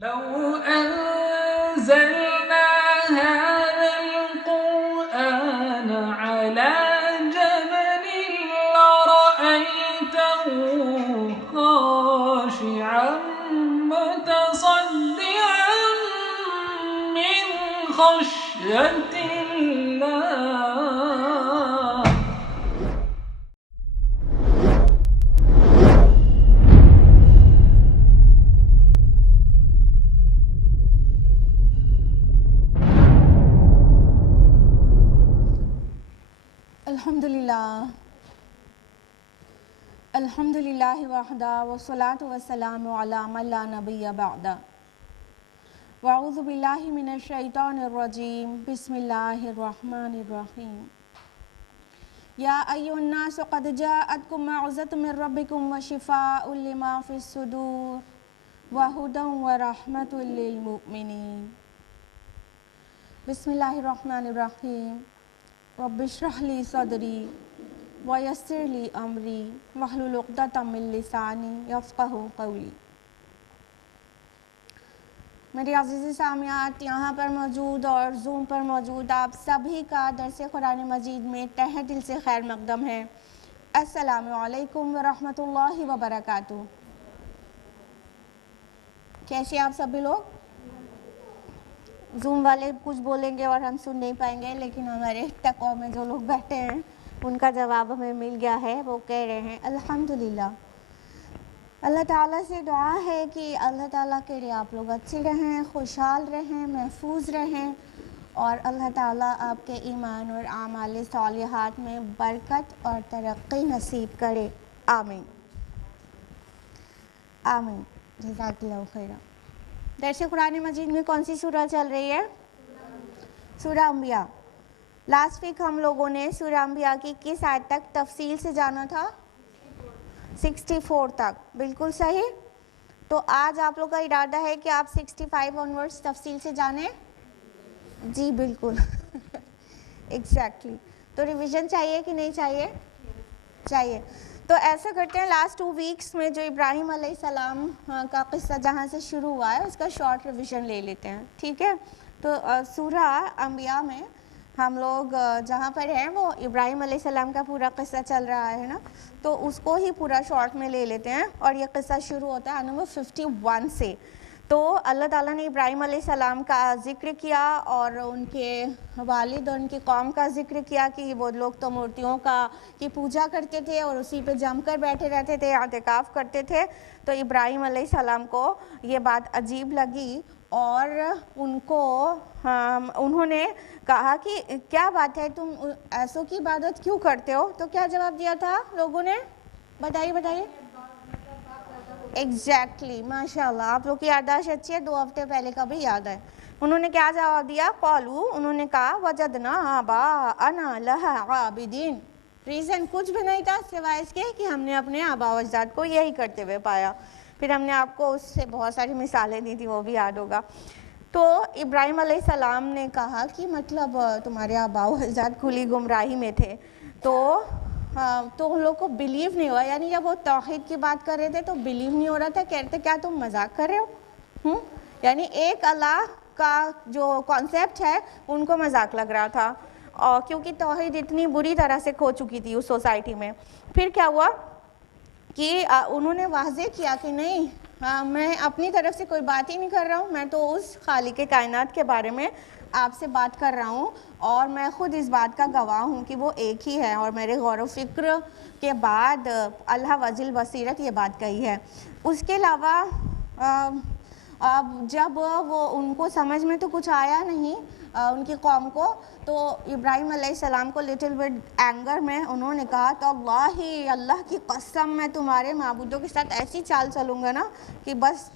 لو أنزلنا هذا القرآن على جبل لرأيته خاشعا متصدعا من خشية الله. الحمدللہ وحدہ والصلاة والسلام علی من لا نبی بعدہ. واعوذ باللہ من الشیطان الرجیم. بسم اللہ الرحمن الرحیم. یا ایھا الناس قد جاءتکم موعظۃ من ربکم وشفاء لما فی الصدور وہدی ورحمۃ للمؤمنین. بسم اللہ الرحمن الرحیم. رب اشرح لی صدری ویسر لی امری واحلل عقدۃ من لسانی یفقہوا قولی. میری عزیز سامعات، یہاں پر موجود اور زوم پر موجود آپ سبھی کا درس قرآن مجید میں تہہ دل سے خیر مقدم ہے. السلام علیکم ورحمۃ اللہ وبرکاتہ. کیسے آپ سبھی لوگ؟ زوم والے کچھ بولیں گے اور ہم سن نہیں پائیں گے، لیکن ہمارے تقویٰ میں جو لوگ بیٹھے ہیں ان کا جواب ہمیں مل گیا ہے. وہ کہہ رہے ہیں الحمدللہ. اللہ تعالیٰ سے دعا ہے کہ اللہ تعالیٰ کے لیے آپ لوگ اچھے رہیں، خوشحال رہیں، محفوظ رہیں، اور اللہ تعالیٰ آپ کے ایمان اور اعمال صالحات میں برکت اور ترقی نصیب کرے. آمین آمین. جزاک اللہ خیرہ. درس قرآن مجید میں کون سی سورہ چل رہی ہے؟ سورہ انبیاء. لاسٹ ویک ہم لوگوں نے سورہ انبیاء کی کس آیت تک تفصیل سے جانا تھا؟ 64 تک. بالکل صحیح. تو آج آپ لوگ کا ارادہ ہے کہ آپ 65 آنورڈز تفصیل سے جانیں؟ جی بالکل. ایگزیکٹلی. تو ریویژن چاہیے کہ نہیں چاہیے؟ چاہیے. تو ایسا کرتے ہیں، لاسٹ 2 ویکس میں جو ابراہیم علیہ السلام کا قصہ جہاں سے شروع ہوا ہے اس کا شارٹ ریویژن لے لیتے ہیں. ٹھیک ہے؟ تو سورہ انبیاء میں ہم لوگ جہاں پر ہیں وہ ابراہیم علیہ السلام کا پورا قصہ چل رہا ہے نا، تو اس کو ہی پورا شارٹ میں لے لیتے ہیں. اور یہ قصہ شروع ہوتا ہے نمبر 51 سے. تو اللہ تعالیٰ نے ابراہیم علیہ السلام کا ذکر کیا اور ان کے والد اور ان کی قوم کا ذکر کیا کہ وہ لوگ تو مورتیوں کی پوجا کرتے تھے اور اسی پہ جم کر بیٹھے رہتے تھے، اعتکاف کرتے تھے. تو ابراہیم علیہ السلام کو یہ بات عجیب لگی اور انہوں نے کہا کہ کیا بات ہے، تم ایسوں کی عبادت کیوں کرتے ہو؟ تو کیا جواب دیا تھا لوگوں نے؟ بتائیے. ایگزیکٹلی. ماشاء اللہ، آپ لوگ کی یادداشت اچھی ہے، 2 ہفتے پہلے کا بھی یاد ہے. انہوں نے کیا جواب دیا؟ قالوا، انہوں نے کہا وجدنا آباءنا لہا عابدین. ریزن کچھ بھی نہیں تھا سوائے اس کے کہ ہم نے اپنے آباء و اجداد کو یہی کرتے ہوئے پایا. پھر ہم نے آپ کو اس سے بہت ساری مثالیں دی تھی، وہ بھی یاد ہوگا. تو ابراہیم علیہ السلام نے کہا کہ مطلب تمہارے آباء و اجداد کھلی گمراہی میں تھے، تو ان لوگوں کو بلیو نہیں ہوا. یعنی جب وہ توحید کی بات کر رہے تھے تو بلیو نہیں ہو رہا تھا. کہتے کیا تم مذاق کر رہے ہو؟ یعنی ایک اللہ کا جو کانسیپٹ ہے ان کو مذاق لگ رہا تھا، اور کیونکہ توحید اتنی بری طرح سے کھو چکی تھی اس سوسائٹی میں. پھر کیا ہوا کہ انہوں نے واضح کیا کہ نہیں، میں اپنی طرف سے کوئی بات ہی نہیں کر رہا ہوں، میں تو اس خالق کائنات کے بارے میں آپ سے بات کر رہا ہوں، اور میں خود اس بات کا گواہ ہوں کہ وہ ایک ہی ہے، اور میرے غور و فکر کے بعد اللہ وجل بصیرت یہ بات کہی ہے. اس کے علاوہ اب جب وہ ان کو سمجھ میں تو کچھ آیا نہیں ان کی قوم کو، تو ابراہیم علیہ السلام کو لٹل بٹ اینگر میں انہوں نے کہا تو اللہ کی قسم میں تمہارے معبودوں کے ساتھ ایسی چال چلوں گا نا کہ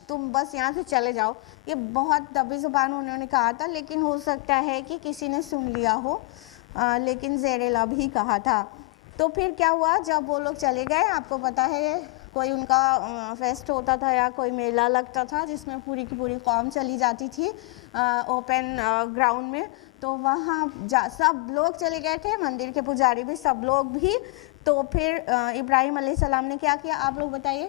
تم بس یہاں سے چلے جاؤ. یہ بہت دبی زبان انہوں نے کہا تھا، لیکن ہو سکتا ہے کہ کسی نے سن لیا ہو، لیکن زیر لب ہی کہا تھا. تو پھر کیا ہوا جب وہ لوگ چلے گئے، آپ کو پتہ ہے کوئی ان کا فیسٹ ہوتا تھا یا کوئی میلہ لگتا تھا جس میں پوری کی پوری قوم چلی جاتی تھی اوپن گراؤنڈ میں. تو وہاں سب لوگ چلے گئے تھے، مندر کے پجاری بھی، سب لوگ بھی. تو پھر ابراہیم علیہ السلام نے کیا کیا، آپ لوگ بتائیے.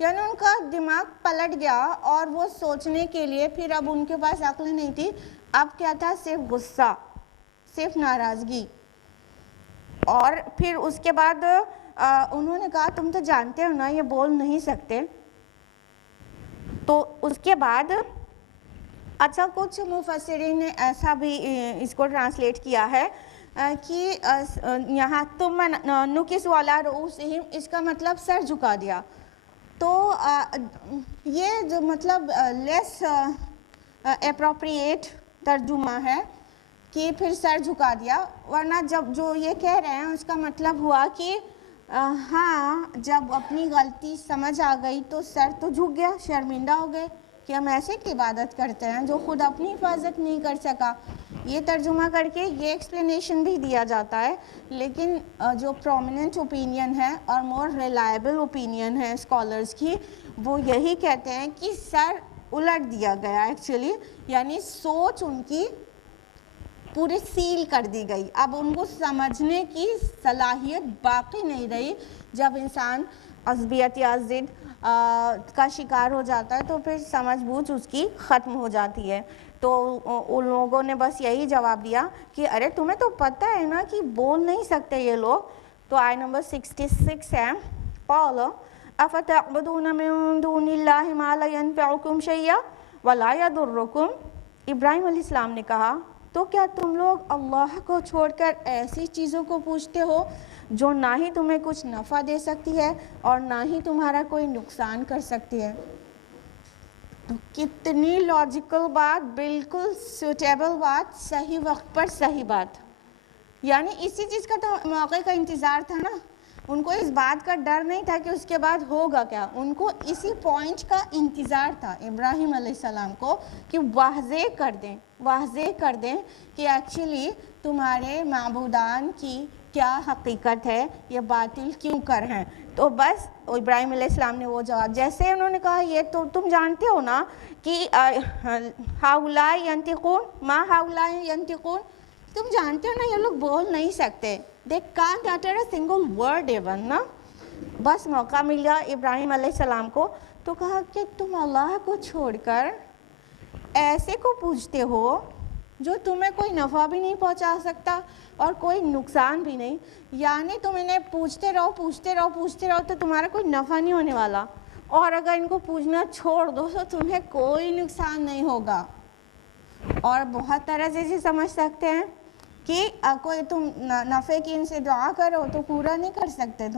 یعنی ان کا دماغ پلٹ گیا اور وہ سوچنے کے لیے پھر اب ان کے پاس عقل نہیں تھی، اب کیا تھا؟ صرف غصہ، صرف ناراضگی. اور پھر اس کے بعد انہوں نے کہا تم تو جانتے ہو نا یہ بول نہیں سکتے. تو اس کے بعد اچھا کچھ مفسرین نے ایسا بھی اس کو ٹرانسلیٹ کیا ہے کہ یہاں تم نکسوا علی رؤوسہم، اس کا مطلب سر جھکا دیا. تو یہ جو مطلب لیس اپروپریٹ ترجمہ ہے کہ پھر سر جھکا دیا، ورنہ جب جو یہ کہہ رہے ہیں اس کا مطلب ہوا کہ ہاں جب اپنی غلطی سمجھ آ گئی تو سر تو جھک گیا، شرمندہ ہو گئے کہ ہم ایسے کی عبادت کرتے ہیں جو خود اپنی حفاظت نہیں کر سکا. یہ ترجمہ کر کے یہ ایکسپلینیشن بھی دیا جاتا ہے، لیکن جو پرومیننٹ اوپینین ہے اور مور ریلائبل اوپینین ہے اسکالرز کی، وہ یہی کہتے ہیں کہ سر الٹ دیا گیا ایکچولی، یعنی سوچ ان کی پورے سیل کر دی گئی. اب ان کو سمجھنے کی صلاحیت باقی نہیں رہی. جب انسان عصبیت یا ضد کا شکار ہو جاتا ہے تو پھر سمجھ بوجھ اس کی ختم ہو جاتی ہے. تو ان لوگوں نے بس یہی جواب دیا کہ ارے تمہیں تو پتہ ہے نا کہ بول نہیں سکتے یہ لوگ. تو آیت نمبر 66 ہے، قال افتعبدون من دون اللہ ما لا ينفعکم شیئا ولا یضرکم. ابراہیم علیہ السلام نے کہا تو کیا تم لوگ اللہ کو چھوڑ کر ایسی چیزوں کو پوجتے ہو جو نہ ہی تمہیں کچھ نفع دے سکتی ہے اور نہ ہی تمہارا کوئی نقصان کر سکتی ہے؟ تو کتنی لاجیکل بات، بالکل سوٹیبل بات، صحیح وقت پر صحیح بات. یعنی اسی چیز کا تو موقع کا انتظار تھا نا. ان کو اس بات کا ڈر نہیں تھا کہ اس کے بعد ہوگا کیا، ان کو اسی پوائنٹ کا انتظار تھا ابراہیم علیہ السلام کو کہ واضح کر دیں کہ ایکچولی تمہارے معبودان کی کیا حقیقت ہے، یہ باطل کیوں کر ہیں. تو بس ابراہیم علیہ السلام نے وہ جواب، جیسے انہوں نے کہا یہ تو تم جانتے ہو نا کہ ہؤلاء ینطقون ما ہؤلاء ینطقون، تم جانتے ہو نا یہ لوگ بول نہیں سکتے. They can't utter a single word even نا. بس موقع مل گیا ابراہیم علیہ السلام کو تو کہا کہ تم اللہ کو چھوڑ کر ایسے کو پوجتے ہو جو تمہیں کوئی نفع بھی نہیں پہنچا سکتا اور کوئی نقصان بھی نہیں. یعنی تم انہیں پوجتے رہو تو تمہارا کوئی نفع نہیں ہونے والا، اور اگر ان کو پوجنا چھوڑ دو تو تمہیں کوئی نقصان نہیں ہوگا. اور بہت طرح سے سمجھ سکتے ہیں کہ کوئی تم نفع کی ان سے دعا کرو تو پورا نہیں کر سکتے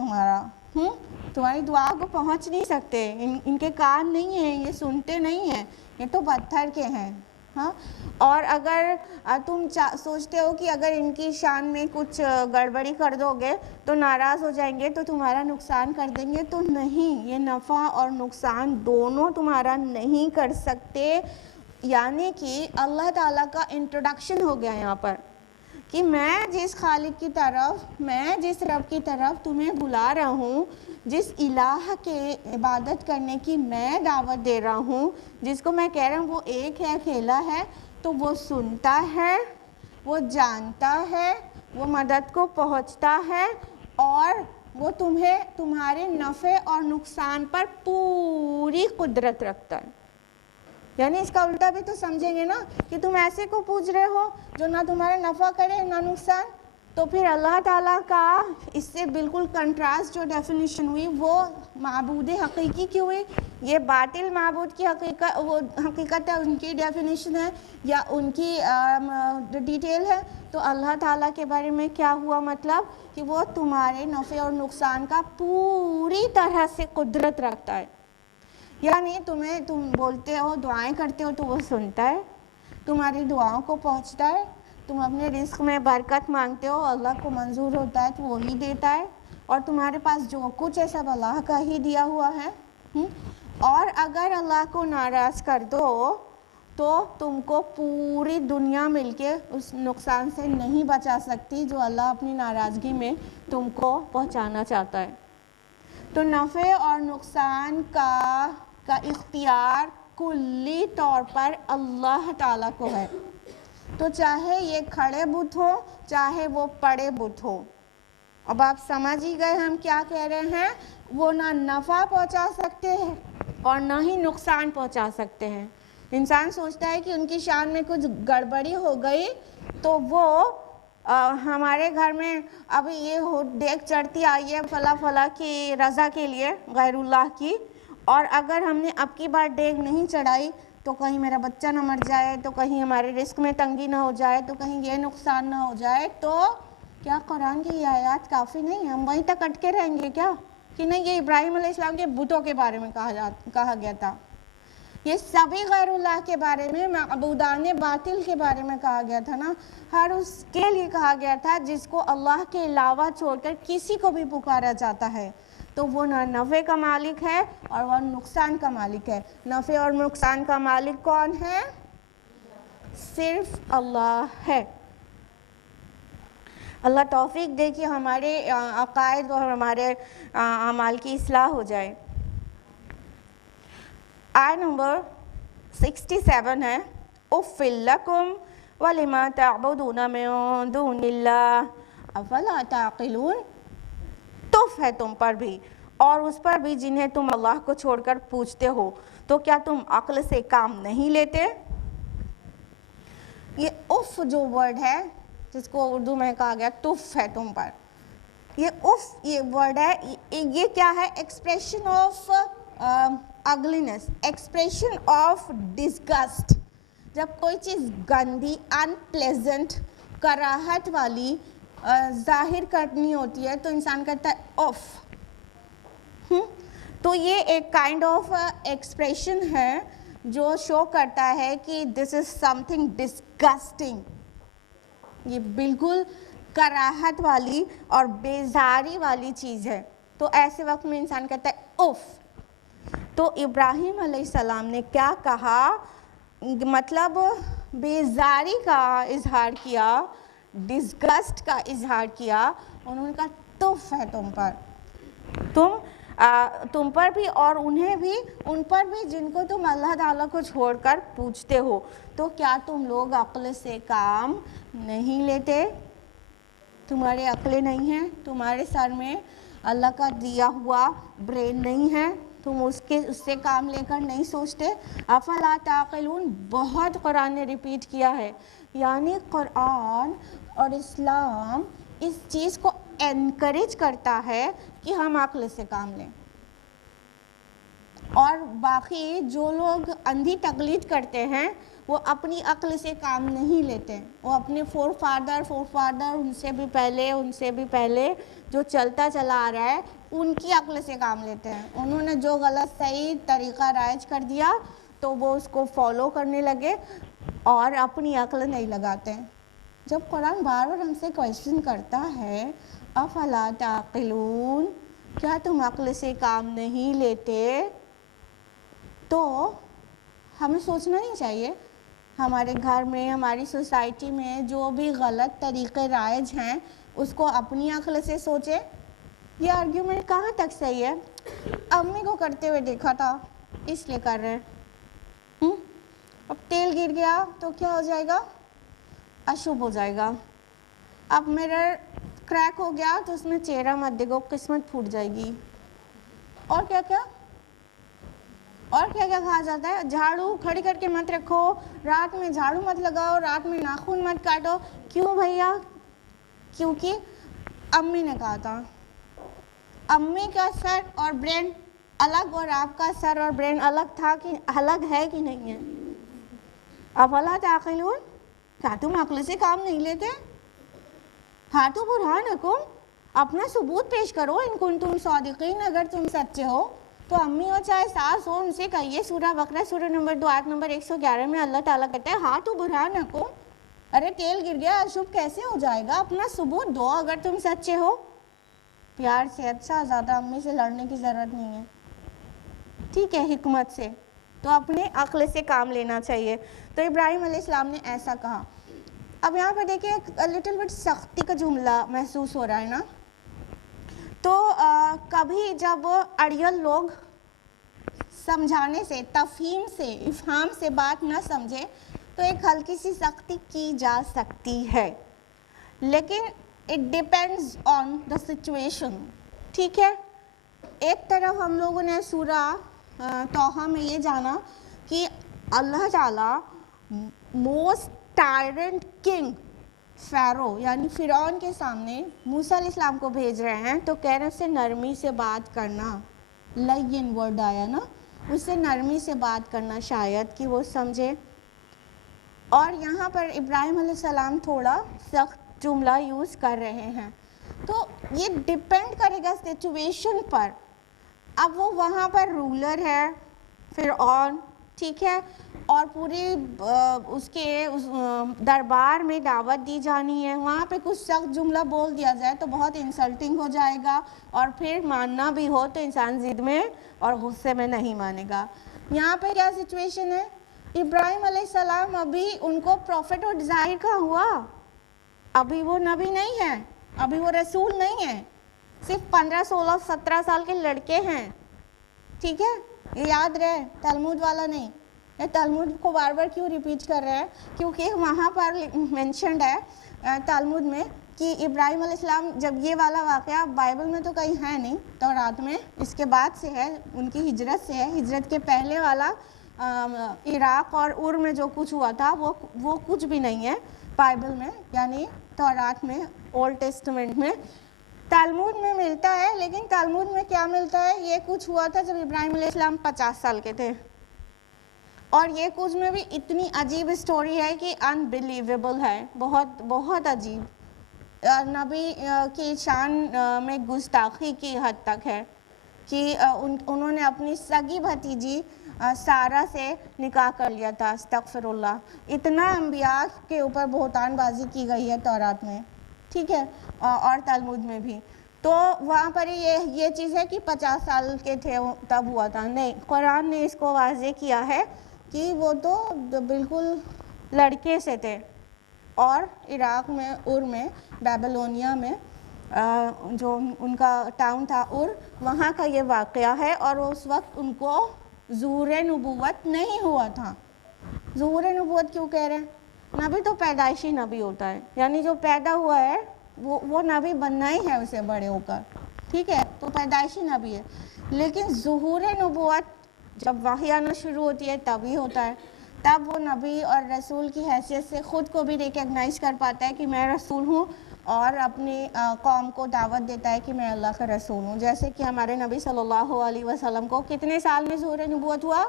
تمہاری دعا کو پہنچ نہیں سکتے، ان کے کان نہیں ہیں، یہ سنتے نہیں ہیں، یہ تو پتھر کے ہیں. ہاں، اور اگر تم سوچتے ہو کہ اگر ان کی شان میں کچھ گڑبڑی کر دو گے تو ناراض ہو جائیں گے تو تمہارا نقصان کر دیں گے، تو نہیں، یہ نفع اور نقصان دونوں تمہارا نہیں کر سکتے. یعنی کہ اللہ تعالیٰ کا انٹروڈکشن ہو گیا یہاں پر کہ میں جس خالق کی طرف، میں جس رب کی طرف تمہیں بلا رہا ہوں، جس الہ کے عبادت کرنے کی میں دعوت دے رہا ہوں، جس کو میں کہہ رہا ہوں وہ ایک ہے، اکیلا ہے، تو وہ سنتا ہے، وہ جانتا ہے، وہ مدد کو پہنچتا ہے، اور وہ تمہیں تمہارے نفع اور نقصان پر پوری قدرت رکھتا ہے. یعنی اس کا الٹا بھی تو سمجھیں گے نا کہ تم ایسے کو پوج رہے ہو جو نہ تمہارا نفع کرے نہ نقصان. تو پھر اللہ تعالیٰ کا اس سے بالکل کنٹراسٹ جو ڈیفینیشن ہوئی وہ معبود حقیقی کی ہوئی. یہ باطل معبود کی حقیقت، وہ حقیقت ہے، ان کی ڈیفینیشن ہے یا ان کی ڈیٹیل ہے. تو اللہ تعالیٰ کے بارے میں کیا ہوا مطلب کہ وہ تمہارے نفع اور نقصان کا پوری طرح سے قدرت رکھتا ہے. یعنی تم بولتے ہو، دعائیں کرتے ہو تو وہ سنتا ہے، تمہاری دعاؤں کو پہنچتا ہے. تم اپنے رزق میں برکت مانگتے ہو، اللہ کو منظور ہوتا ہے تو وہی دیتا ہے، اور تمہارے پاس جو کچھ ہے سب اللہ کا ہی دیا ہوا ہے. اور اگر اللہ کو ناراض کر دو تو تم کو پوری دنیا مل کے اس نقصان سے نہیں بچا سکتی جو اللہ اپنی ناراضگی میں تم کو پہنچانا چاہتا ہے. تو نفع اور نقصان کا اختیار کلی طور پر اللہ تعالیٰ کو ہے. تو چاہے یہ کھڑے بت ہو، چاہے وہ پڑے بت ہو، اب آپ سمجھ ہی گئے ہم کیا کہہ رہے ہیں. وہ نہ نفع پہنچا سکتے ہیں اور نہ ہی نقصان پہنچا سکتے ہیں. انسان سوچتا ہے کہ ان کی شان میں کچھ گڑبڑی ہو گئی تو وہ ہمارے گھر میں ابھی یہ دیگ چڑھتی آئی ہے فلاں فلاں کی رضا کے لیے غیر اللہ کی، اور اگر ہم نے اب کی بار دیگ نہیں چڑھائی تو کہیں میرا بچہ نہ مر جائے، تو کہیں ہمارے رزق میں تنگی نہ ہو جائے، تو کہیں یہ نقصان نہ ہو جائے. تو کیا قرآن کی یہ آیات کافی نہیں؟ ہم وہیں تک اٹکے رہیں گے کیا کہ نہیں یہ ابراہیم علیہ السلام کے بتوں کے بارے میں کہا گیا تھا، یہ سبھی غیر اللہ کے بارے میں، معبودان باطل کے بارے میں کہا گیا تھا نا. ہر اس کے لیے کہا گیا تھا جس کو اللہ کے علاوہ چھوڑ کر کسی کو بھی پکارا جاتا ہے تو وہ نہ نفع کا مالک ہے اور وہ نقصان کا مالک ہے. نفع اور نقصان کا مالک کون ہے؟ صرف اللہ ہے. اللہ توفیق دے کہ ہمارے عقائد اور ہمارے اعمال کی اصلاح ہو جائے. آیت نمبر 67 ہے اُفٍّ لَکُمْ وَلِمَا تَعْبُدُونَ مِن دُونِ اللَّهِ أَفَلَا تَعْقِلُونَ. تف ہے تم پر بھی اور اس پر بھی جنہیں تم اللہ کو چھوڑ کر پوجتے ہو، تو کیا تم عقل سے کام نہیں لیتے؟ یہ اف جو ورڈ ہے جس کو اردو میں کہا گیا تف ہے تم پر، یہ اف یہ ورڈ ہے، یہ کیا ہے؟ Expression of ugliness, expression of disgust. جب کوئی چیز گندی، انپلیزنٹ، کراہت والی ظاہر کرنی ہوتی ہے تو انسان کہتا ہے اف. تو یہ ایک کائنڈ آف ایکسپریشن ہے جو شو کرتا ہے کہ دس از سم تھنگ ڈسگسٹنگ. یہ بالکل کراہت والی اور بیزاری والی چیز ہے. تو ایسے وقت میں انسان کہتا ہے اف. تو ابراہیم علیہ السلام نے کیا کہا؟ مطلب بیزاری کا اظہار کیا، ڈسگسٹ کا اظہار کیا. انہوں نے کہا تف ہے تم پر، تم پر بھی اور انہیں بھی، ان پر بھی جن کو تم اللہ تعالیٰ کو چھوڑ کر پوجتے ہو. تو کیا تم لوگ عقل سے کام نہیں لیتے؟ تمہارے عقلیں نہیں ہیں؟ تمہارے سر میں اللہ کا دیا ہوا برین نہیں ہے؟ تم اس سے کام لے کر نہیں سوچتے؟ افلا تعقلون بہت قرآن نے ریپیٹ کیا ہے. یعنی قرآن اور اسلام اس چیز کو انکریج کرتا ہے کہ ہم عقل سے کام لیں. اور باقی جو لوگ اندھی تقلید کرتے ہیں وہ اپنی عقل سے کام نہیں لیتے، وہ اپنے فور فادر ان سے بھی پہلے جو چلتا چلا آ رہا ہے ان کی عقل سے کام لیتے ہیں. انہوں نے جو غلط صحیح طریقہ رائج کر دیا تو وہ اس کو فالو کرنے لگے اور اپنی عقل نہیں لگاتے. جب قرآن بار بار ہم سے کویسچن کرتا ہے افلا تعقلون، کیا تم عقل سے کام نہیں لیتے، تو ہمیں سوچنا نہیں چاہیے ہمارے گھر میں، ہماری سوسائٹی میں جو بھی غلط طریقے رائج ہیں اس کو اپنی عقل سے سوچے. یہ آرگیومنٹ کہاں تک صحیح ہے؟ امی کو کرتے ہوئے دیکھا تھا اس لیے کر رہے ہیں. اب تیل گر گیا تو کیا ہو جائے گا؟ اشوبھ ہو جائے گا. اب میرر کریک ہو گیا تو اس میں چہرہ مت دیکھو، قسمت پھوٹ جائے گی. اور کیا کیا کہا جاتا ہے؟ جھاڑو کھڑی کر کے مت رکھو، رات میں جھاڑو مت لگاؤ، رات میں ناخن مت کاٹو. کیوں بھیا؟ کیونکہ امی نے کہا تھا. امی کا سر اور برین الگ اور آپ کا سر اور برین الگ تھا کہ الگ ہے کہ نہیں ہے؟ افلا تعقلون، کیا تم عقل سے کام نہیں لیتے؟ ہاتھوں برہانکم، اپنا ثبوت پیش کرو ان کنتم صادقین، اگر تم سچے ہو. تو امی ہو چاہے ساس ہو ان سے کہیے. سورہ بقرہ سورہ نمبر 2 آیت نمبر 111 میں اللہ تعالیٰ کہتا ہے ہاتھوں برہانکم، ارے تیل گر گیا اشوبھ کیسے ہو جائے گا؟ اپنا ثبوت دو اگر تم سچے ہو. پیار سے اچھا، زیادہ امی سے لڑنے کی ضرورت نہیں ہے، ٹھیک ہے، حکمت سے. تو اپنے عقل سے کام لینا چاہیے. تو ابراہیم علیہ السلام نے ایسا کہا. اب یہاں پہ دیکھیں لٹل بٹ سختی کا جملہ محسوس ہو رہا ہے نا. تو کبھی جب اڑیل لوگ سمجھانے سے، تفہیم سے، افہام سے بات نہ سمجھے تو ایک ہلکی سی سختی کی جا سکتی ہے. لیکن it depends on the situation. ٹھیک ہے. ایک طرف ہم لوگوں نے سورہ توحہ میں یہ جانا کہ اللہ تعالیٰ موسٹ ٹائرنٹ کنگ فیرو یعنی فرعون کے سامنے موسیٰ علیہ السلام کو بھیج رہے ہیں تو کہہ رہے ہیں اس سے نرمی سے بات کرنا. لین ورڈ آیا نا, اس سے نرمی سے بات کرنا شاید کہ وہ سمجھے. اور یہاں پر ابراہیم علیہ السلام تھوڑا سخت جملہ یوز کر رہے ہیں. تو یہ ڈپینڈ کرے گا سچویشن پر. اب وہ وہاں پر رولر ہے فرعون, ٹھیک ہے, اور پوری اس کے دربار میں دعوت دی جانی ہے. وہاں پہ کچھ سخت جملہ بول دیا جائے تو بہت انسلٹنگ ہو جائے گا, اور پھر ماننا بھی ہو تو انسان ضد میں اور غصے میں نہیں مانے گا. یہاں پہ کیا سچویشن ہے, ابراہیم علیہ السلام ابھی ان کو پروفٹ اور ظاہر کا ہوا, ابھی وہ نبی نہیں ہے, ابھی وہ رسول نہیں ہے, صرف 15 16 17 سال کے لڑکے ہیں. ٹھیک ہے, یہ یاد رہے, تلمود والا نہیں. یہ تلمود کو بار بار کیوں ریپیٹ کر رہے ہیں, کیونکہ وہاں پر مینشنڈ ہے تلمود میں کہ ابراہیم علیہ السلام, جب یہ والا واقعہ بائبل میں تو کہیں ہے نہیں, تورات میں اس کے بعد سے ہے, ان کی ہجرت سے ہے. ہجرت کے پہلے والا عراق اور ار میں جو کچھ ہوا تھا وہ کچھ بھی نہیں ہے بائبل میں, یعنی تورات میں, اولڈ ٹیسٹمنٹ میں. تلمود میں ملتا ہے, لیکن تلمود میں کیا ملتا ہے, یہ کچھ ہوا تھا جب ابراہیم علیہ السلام 50 سال کے تھے. اور یہ کچھ میں بھی اتنی عجیب اسٹوری ہے کہ انبلیویبل ہے, بہت بہت عجیب. نبی کی شان میں گستاخی کی حد تک ہے کہ انہوں نے اپنی سگی بھتیجی سارہ سے نکاح کر لیا تھا. استغفر اللہ. اتنا انبیاء کے اوپر بہتان بازی کی گئی ہے تورات میں, ٹھیک ہے, اور تلمود میں بھی. تو وہاں پر یہ چیز ہے کہ 50 سال کے تھے تب ہوا تھا. نہیں, قرآن نے اس کو واضح کیا ہے کہ وہ تو بالکل لڑکے سے تھے. اور عراق میں, ار میں, بیبلونیا میں, جو ان کا ٹاؤن تھا ار, وہاں کا یہ واقعہ ہے. اور اس وقت ان کو ظہور نبوت نہیں ہوا تھا. ظہور نبوت کیوں کہہ رہے ہیں, نبی تو پیدائشی نبی ہوتا ہے, یعنی جو پیدا ہوا ہے وہ نبی بننا ہی ہے اسے بڑے ہو کر, ٹھیک ہے, تو پیدائشی نبی ہے. لیکن ظہور نبوت جب وحی آنا شروع ہوتی ہے تبھی ہوتا ہے. تب وہ نبی اور رسول کی حیثیت سے خود کو بھی ریکگنائز کر پاتا ہے کہ میں رسول ہوں, اور اپنی قوم کو دعوت دیتا ہے کہ میں اللہ کا رسول ہوں. جیسے کہ ہمارے نبی صلی اللہ علیہ وسلم کو کتنے سال میں ظہور نبوت ہوا,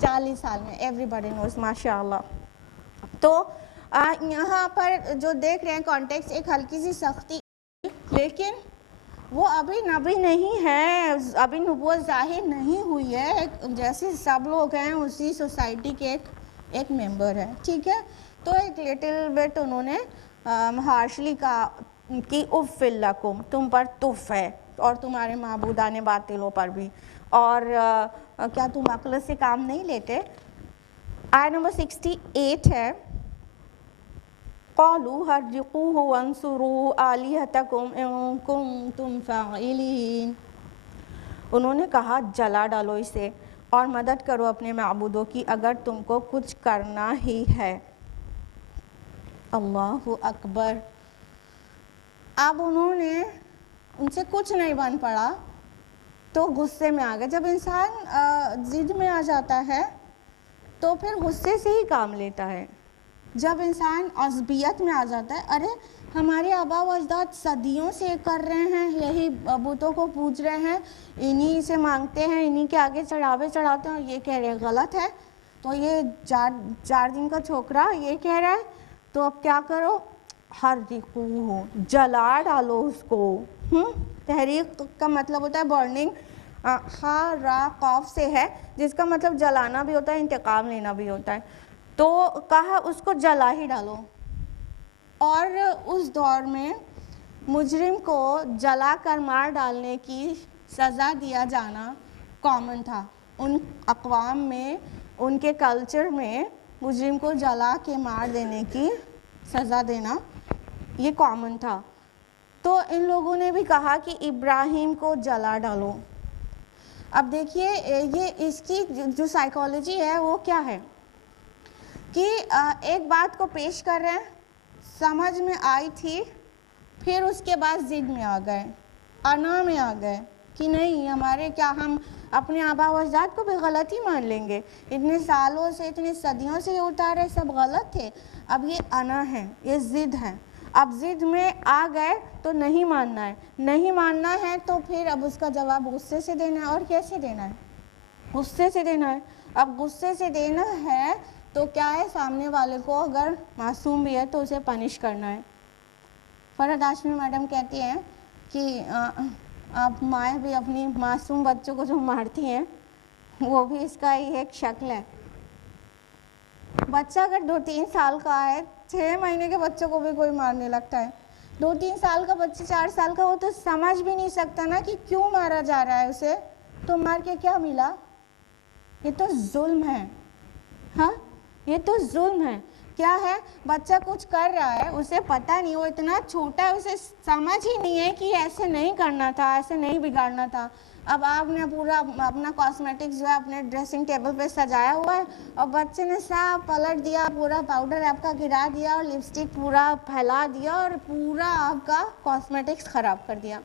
40 سال میں. ایوری باڈی نوز, ماشاء اللہ. تو یہاں پر جو دیکھ رہے ہیں کانٹیکس, ایک ہلکی سی سختی, لیکن وہ ابھی نبی نہیں ہے, ابھی نبوت ظاہر نہیں ہوئی ہے. جیسے سب لوگ ہیں اسی سوسائٹی کے ایک ممبر ہے, ٹھیک ہے. تو ایک لٹل بٹ انہوں نے ہارشلی کہا کہ اف لکم, تم پر تف ہے, اور تمہارے معبودان باطلوں پر بھی, اور کیا تم عقل سے کام نہیں لیتے. آیت نمبر 68 ہے, قالوا حرقوه وانصروا آلہتکم ان کنتم فاعلین. انہوں نے کہا جلا ڈالو اسے اور مدد کرو اپنے معبودوں کی اگر تم کو کچھ کرنا ہی ہے. اللہ اکبر. اب انہوں نے ان سے کچھ نہیں بن پڑا تو غصے میں آ گئے. جب انسان ضد میں آ جاتا ہے تو پھر غصے سے ہی کام لیتا ہے. جب انسان عصبیت میں آ جاتا ہے, ارے ہمارے آبا و اجداد صدیوں سے کر رہے ہیں, یہی بتوں کو پوج رہے ہیں, انہی سے مانگتے ہیں, انہی کے آگے چڑھاوے چڑھاتے ہیں, اور یہ کہہ رہے ہیں غلط ہے. تو یہ 4 دن کا چھوکرا یہ کہہ رہا ہے, تو اب کیا کرو, حرقوہ, جلا ڈالو اس کو. تحریق کا مطلب ہوتا ہے برننگ, ہا را قاف سے ہے, جس کا مطلب جلانا بھی ہوتا ہے, انتقام لینا بھی ہوتا ہے. تو کہا اس کو جلا ہی ڈالو. اور اس دور میں مجرم کو جلا کر مار ڈالنے کی سزا دیا جانا کامن تھا. ان اقوام میں, ان کے کلچر میں مجرم کو جلا کے مار دینے کی سزا دینا یہ کامن تھا. تو ان لوگوں نے بھی کہا کہ ابراہیم کو جلا ڈالو. اب دیکھیے یہ اس کی جو سائیکالوجی ہے وہ کیا ہے کہ ایک بات کو پیش کر رہے ہیں, سمجھ میں آئی تھی, پھر اس کے بعد ضد میں آ گئے، انا میں آ گئے کہ نہیں ہمارے کیا ہم اپنے آبا و اجداد کو بھی غلط ہی مان لیں گے، اتنے سالوں سے اتنی صدیوں سے یہ اتارے سب غلط تھے، اب یہ انا ہے، یہ ضد ہے، اب ضد میں آ گئے تو نہیں ماننا ہے، نہیں ماننا ہے تو پھر اب اس کا جواب غصے سے دینا ہے، اور کیسے دینا ہے؟ غصے سے دینا ہے۔ اب غصے سے دینا ہے تو کیا ہے، سامنے والے کو اگر معصوم بھی ہے تو اسے پنش کرنا ہے۔ فرحت ہاشمی میڈم کہتی ہیں کہ آپ مائیں بھی اپنی معصوم بچوں کو جو مارتی ہیں وہ بھی اس کا ہی ایک شکل ہے۔ بچہ اگر 2-3 سال کا ہے، 6 مہینے کے بچوں کو بھی کوئی مارنے لگتا ہے، 2-3 سال کا بچہ 4 سال کا وہ تو سمجھ بھی نہیں سکتا نا کہ کیوں مارا جا رہا ہے اسے، تو مار کے کیا ملا؟ یہ تو ظلم ہے، ہاں یہ تو ظلم ہے۔ کیا ہے، بچہ کچھ کر رہا ہے، اسے پتہ نہیں، وہ اتنا چھوٹا ہے، اسے سمجھ ہی نہیں ہے کہ ایسے نہیں کرنا تھا، ایسے نہیں بگاڑنا تھا۔ اب آپ نے پورا اپنا کاسمیٹکس جو ہے اپنے ڈریسنگ ٹیبل پہ سجایا ہوا ہے اور بچے نے سب پلٹ دیا، پورا پاؤڈر آپ کا گرا دیا اور لپسٹک پورا پھیلا دیا اور پورا آپ کا کاسمیٹکس خراب کر دیا۔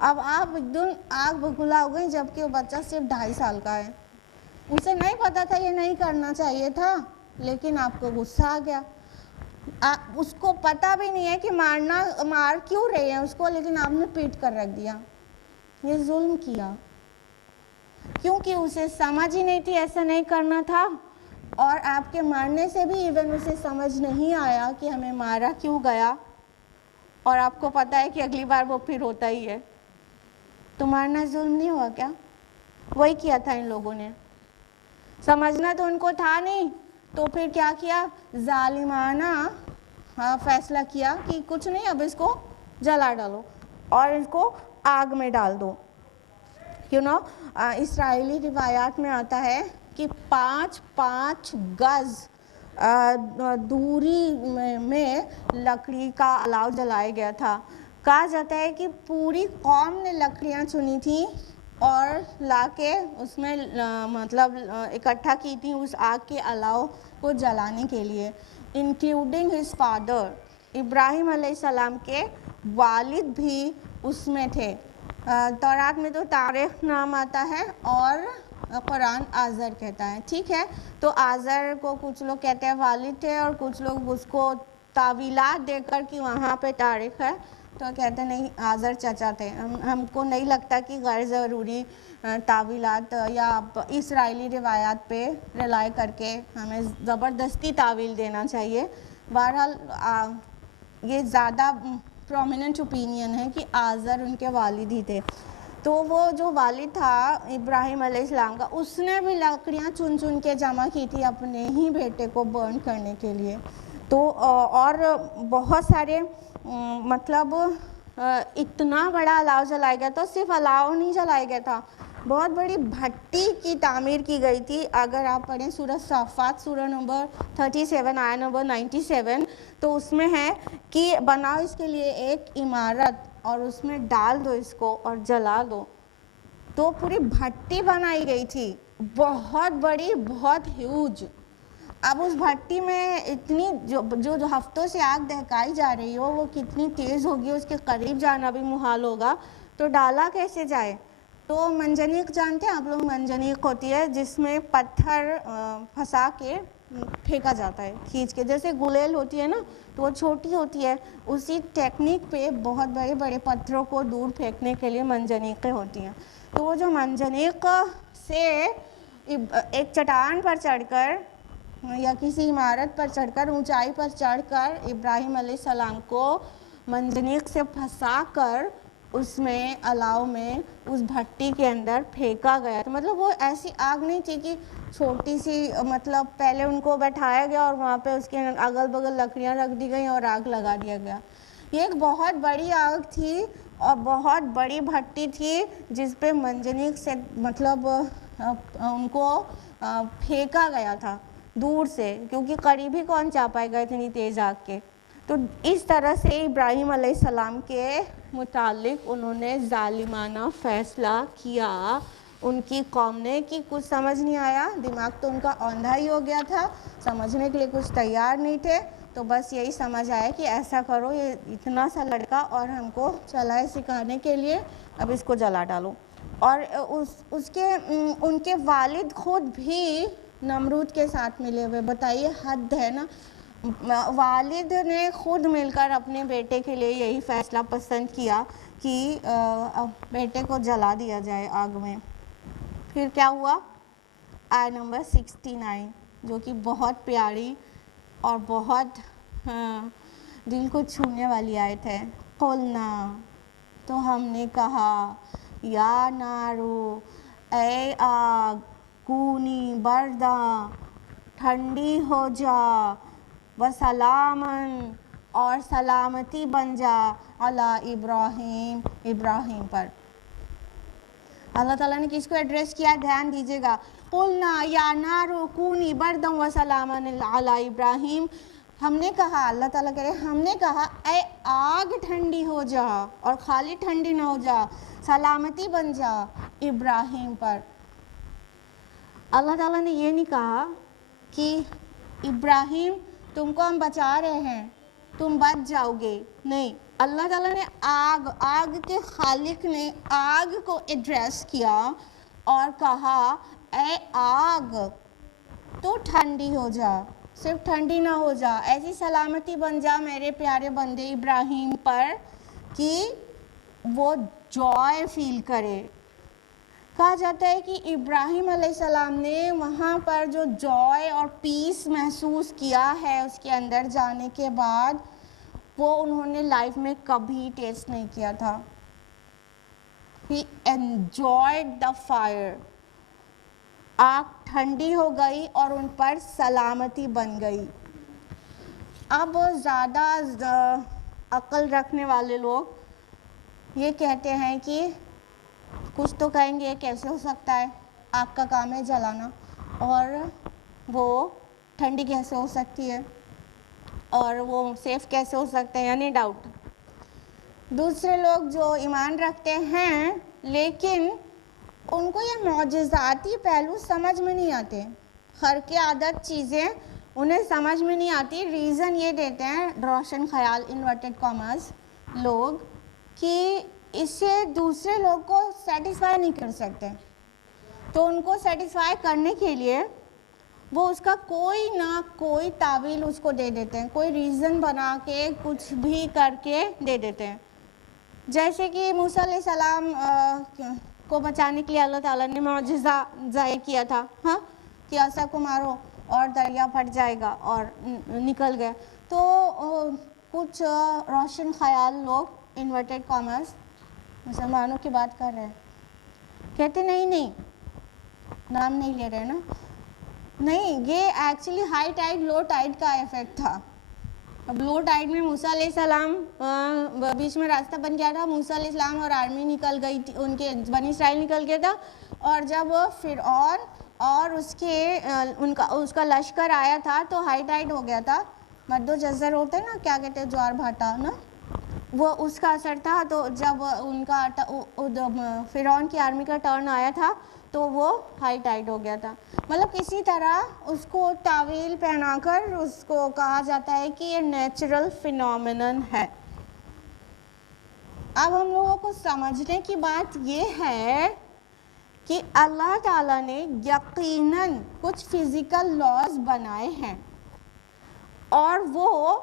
اب آپ ایک دن آگ بگھلا ہو گئی، جبکہ وہ بچہ صرف 2.5 سال کا ہے، اسے نہیں پتا تھا یہ نہیں کرنا چاہیے تھا، لیکن آپ کو غصہ آ گیا۔ اس کو پتہ بھی نہیں ہے کہ مار کیوں رہے ہیں اس کو، لیکن آپ نے پیٹ کر رکھ دیا، یہ ظلم کیا، کیونکہ اسے سمجھ ہی نہیں تھی ایسا نہیں کرنا تھا، اور آپ کے مارنے سے بھی ایون اسے سمجھ نہیں آیا کہ ہمیں مارا کیوں گیا، اور آپ کو پتہ ہے کہ اگلی بار وہ پھر ہوتا ہی ہے، تو مارنا ظلم نہیں ہوا کیا؟ وہی کیا تھا ان لوگوں نے، سمجھنا تو ان کو تھا نہیں، تو پھر کیا کیا، ظالمانہ فیصلہ کیا کہ کچھ نہیں، اب اس کو جلا ڈالو اور اس کو آگ میں ڈال دو۔ اسرائیلی روایات میں آتا ہے کہ 5 گز دوری میں لکڑی کا الاؤ جلایا گیا تھا۔ کہا جاتا ہے کہ پوری قوم نے لکڑیاں چنی تھیں اور لا کے اس میں مطلب اکٹھا کی تھی اس آگ کے الاؤ کو جلانے کے لیے، انکلوڈنگ ہز فادر، ابراہیم علیہ السلام کے والد بھی اس میں تھے۔ تورات میں تو تاریخ نام آتا ہے اور قرآن آزر کہتا ہے، ٹھیک ہے، تو آزر کو کچھ لوگ کہتے ہیں والد تھے اور کچھ لوگ اس کو تعویلات دے کر کہ وہاں پہ تاریخ ہے تو کہتے ہیں نہیں آزر چچا تھے۔ ہم کو نہیں لگتا کہ غیر ضروری تعویلات یا اسرائیلی روایات پہ رلائے کر کے ہمیں زبردستی تعویل دینا چاہیے۔ بہرحال یہ زیادہ پرومیننٹ اوپینین ہے کہ آزر ان کے والد ہی تھے۔ تو وہ جو والد تھا ابراہیم علیہ السلام کا، اس نے بھی لکڑیاں چن چن کے جمع کی تھی اپنے ہی بیٹے کو برن کرنے کے لیے۔ تو اور بہت سارے مطلب اتنا بڑا الاؤ جلایا گیا تھا، صرف الاؤ نہیں جلایا گیا تھا، بہت بڑی بھٹی کی تعمیر کی گئی تھی۔ اگر آپ پڑھیں سورہ صافات سورہ نمبر 37 آیت نمبر 97 تو اس میں ہے کہ بناؤ اس کے لیے ایک عمارت اور اس میں ڈال دو اس کو اور جلا دو۔ تو پوری بھٹی بنائی گئی تھی، بہت بڑی، بہت ہیوج۔ اب اس بھٹی میں اتنی جو ہفتوں سے آگ دہکائی جا رہی ہو وہ کتنی تیز ہوگی، اس کے قریب جانا بھی محال ہوگا، تو ڈالا کیسے جائے؟ تو منجنیق جانتے ہیں آپ لوگ، منجنیق ہوتی ہے جس میں پتھر پھنسا کے پھینکا جاتا ہے، کھینچ کے، جیسے گلیل ہوتی ہے نا تو وہ چھوٹی ہوتی ہے، اسی ٹیکنیک پہ بہت بڑے بڑے پتھروں کو دور پھینکنے کے لیے منجنیقیں ہوتی ہیں۔ تو وہ جو منجنیق سے ایک چٹان پر چڑھ کر یا کسی عمارت پر چڑھ کر، اونچائی پر چڑھ کر ابراہیم علیہ السلام کو منجنیق سے پھنسا کر اس میں الاؤ میں اس بھٹی کے اندر پھینکا گیا۔ تو مطلب وہ ایسی آگ نہیں تھی کہ چھوٹی سی، مطلب پہلے ان کو بیٹھایا گیا اور وہاں پہ اس کے اگل بگل لکڑیاں رکھ دی گئیں اور آگ لگا دیا گیا۔ یہ ایک بہت بڑی آگ تھی اور بہت بڑی بھٹی تھی جس پہ منجنیق سے مطلب ان کو پھینکا گیا تھا دور سے، کیونکہ قریب ہی کون جا پائے گا اتنی تیز آگ کے۔ تو اس طرح سے ابراہیم علیہ السلام کے متعلق انہوں نے ظالمانہ فیصلہ کیا ان کی قوم نے کہ کچھ سمجھ نہیں آیا، دماغ تو ان کا اوندھا ہی ہو گیا تھا، سمجھنے کے لیے کچھ تیار نہیں تھے، تو بس یہی سمجھ آیا کہ ایسا کرو، یہ اتنا سا لڑکا اور ہم کو چلائے سکھانے کے لیے، اب اس کو جلا ڈالو۔ اور ان کے والد خود بھی نمرود کے ساتھ ملے ہوئے، بتائیے حد ہے نا، والد نے خود مل کر اپنے بیٹے کے لیے یہی فیصلہ پسند کیا کہ بیٹے کو جلا دیا جائے آگ میں۔ پھر کیا ہوا؟ آیت نمبر 69 جو کہ بہت پیاری اور بہت دل کو چھونے والی آیت ہے۔ قلنا، تو ہم نے کہا، یا نارو، اے آگ، کونی برداں، ٹھنڈی ہو جا، وسلامن، اور سلامتی بن جا، علی ابراہیم، ابراہیم پر۔ اللہ تعالیٰ نے کس کو ایڈریس کیا؟ دھیان دیجیے گا، قلنا یا نارو کونی برداً وسلامن علی ابراہیم۔ ہم نے کہا، اللہ تعالیٰ کہہ رہے ہم نے کہا اے آگ ٹھنڈی ہو جا، اور خالی ٹھنڈی نہ ہو جا، سلامتی بن جا ابراہیم پر۔ اللہ تعالیٰ نے یہ نہیں کہا کہ ابراہیم تم کو ہم بچا رہے ہیں، تم بچ جاؤ گے، نہیں، اللہ تعالیٰ نے آگ کے خالق نے آگ کو ایڈریس کیا اور کہا اے آگ تو ٹھنڈی ہو جا، صرف ٹھنڈی نہ ہو جا، ایسی سلامتی بن جا میرے پیارے بندے ابراہیم پر کہ وہ جوائے فیل کرے۔ کہا جاتا ہے کہ ابراہیم علیہ السلام نے وہاں پر جو جوائے اور پیس محسوس کیا ہے اس کے اندر جانے کے بعد، وہ انہوں نے لائف میں کبھی ٹیسٹ نہیں کیا تھا۔ He enjoyed the fire۔ آگ ٹھنڈی ہو گئی اور ان پر سلامتی بن گئی۔ اب زیادہ عقل رکھنے والے لوگ یہ کہتے ہیں کہ کچھ تو کہیں گے کیسے ہو سکتا ہے، آگ کا کام ہے جلانا، اور وہ ٹھنڈی کیسے ہو سکتی ہے، اور وہ سیف کیسے ہو سکتے ہیں، یعنی ڈاؤٹ۔ دوسرے لوگ جو ایمان رکھتے ہیں لیکن ان کو یہ معجزاتی پہلو سمجھ میں نہیں آتے، خرق عادت چیزیں انہیں سمجھ میں نہیں آتی، ریزن یہ دیتے ہیں روشن خیال انورٹڈ کاماز لوگ کہ اس سے دوسرے لوگ کو سیٹسفائی نہیں کر سکتے، تو ان کو سیٹسفائی کرنے کے لیے وہ اس کا کوئی نہ کوئی تعویل اس کو دے دیتے ہیں، کوئی ریزن بنا کے کچھ بھی کر کے دے دیتے ہیں۔ جیسے کہ موسیٰ علیہ السلام کو بچانے کے لیے اللہ تعالیٰ نے معجزہ ظاہر کیا تھا، ہاں، کہ عصا کو مارو اور دریا پھٹ جائے گا، اور نکل گئے۔ تو کچھ روشن خیال لوگ انورٹڈ کامرس مسلمانوں کی بات کر رہے ہیں، کہتے نہیں، نام نہیں لے رہے نا، نہیں، یہ ایکچولی ہائی ٹائیڈ لو ٹائیڈ کا ایفیکٹ تھا۔ اب لو ٹائیڈ میں موسیٰ علیہ السلام بیچ میں راستہ بن گیا تھا، موسیٰ علیہ السلام اور آرمی نکل گئی تھی، ان کے بنی اسرائیل نکل گیا تھا، اور جب فرعون اور اس کا لشکر آیا تھا تو ہائی ٹائیڈ ہو گیا تھا، مد و جزر ہوتے نا، کیا کہتے ہیں، جوار بھاٹا نا، وہ اس کا اثر تھا۔ تو جب ان کا فرعون کی آرمی کا ٹرن آیا تھا تو وہ ہائی ٹائیڈ ہو گیا تھا۔ مطلب کسی طرح اس کو تعویل پہنا کر اس کو کہا جاتا ہے کہ یہ نیچرل فینومینن ہے۔ اب ہم لوگوں کو سمجھنے کی بات یہ ہے کہ اللہ تعالیٰ نے یقیناً کچھ فزیکل لاز بنائے ہیں، اور وہ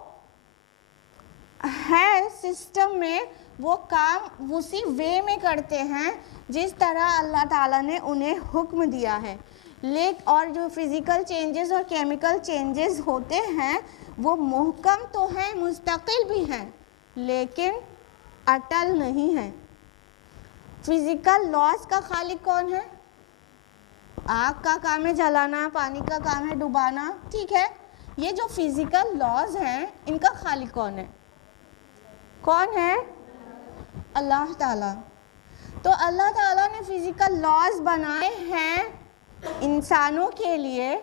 ہے سسٹم میں، وہ کام اسی وے میں کرتے ہیں جس طرح اللہ تعالیٰ نے انہیں حکم دیا ہے، اور جو فزیکل چینجز اور کیمیکل چینجز ہوتے ہیں وہ محکم تو ہیں، مستقل بھی ہیں، لیکن اٹل نہیں ہیں۔ فزیکل لاز کا خالق کون ہے؟ آگ کا کام ہے جلانا، پانی کا کام ہے ڈبانا، ٹھیک ہے، یہ جو فزیکل لاز ہیں ان کا خالق کون ہے؟ کون ہے؟ اللہ تعالیٰ۔ تو اللہ تعالیٰ نے فزیکل لاز بنائے ہیں انسانوں کے لیے۔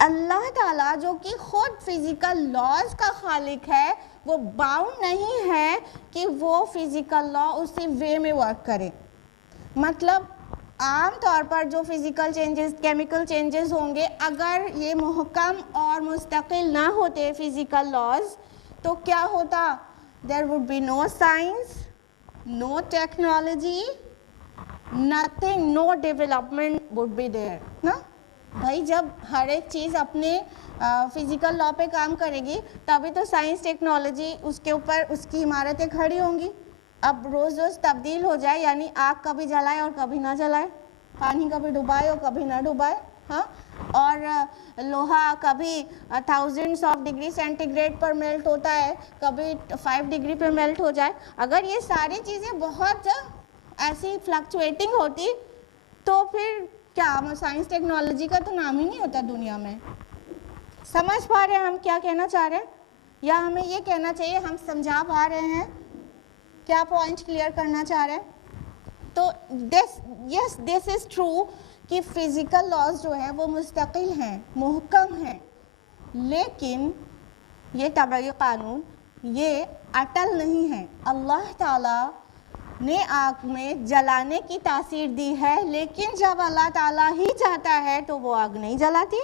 اللہ تعالیٰ جو کہ خود فزیکل لاز کا خالق ہے، وہ باؤنڈ نہیں ہے کہ وہ فزیکل لا اسی وے میں ورک کرے۔ مطلب عام طور پر جو فزیکل چینجز کیمیکل چینجز ہوں گے اگر یہ محکم اور مستقل نہ ہوتے فزیکل لاز تو کیا ہوتا؟ there would be no science, no technology, nothing, no development would be there نا. بھائی جب ہر ایک چیز اپنے فزیکل لا پہ کام کرے گی تبھی تو سائنس ٹیکنالوجی اس کے اوپر اس کی عمارتیں کھڑی ہوں گی. اب روز روز تبدیل ہو جائے یعنی آگ کبھی جلائے اور کبھی نہ جلائے, پانی کبھی ڈبائے اور کبھی نہ ڈبائے, ہاں, اور لوہا کبھی thousands of degree centigrade پر میلٹ ہوتا ہے, کبھی 5 ڈگری پہ میلٹ ہو جائے. اگر یہ ساری چیزیں بہت ایسی فلکچویٹنگ ہوتی تو پھر کیا سائنس ٹیکنالوجی کا تو نام ہی نہیں ہوتا دنیا میں. سمجھ پا رہے ہیں ہم کیا کہنا چاہ رہے ہیں, یا ہمیں یہ کہنا چاہیے ہم سمجھا پا رہے ہیں کیا پوائنٹ کلیئر کرنا چاہ رہے ہیں؟ تو دس از ٹرو کہ فزیکل لاز جو ہیں وہ مستقل ہیں, محکم ہیں, لیکن یہ طبعی قانون یہ اٹل نہیں ہے. اللہ تعالیٰ نے آگ میں جلانے کی تاثیر دی ہے, لیکن جب اللہ تعالیٰ ہی چاہتا ہے تو وہ آگ نہیں جلاتی.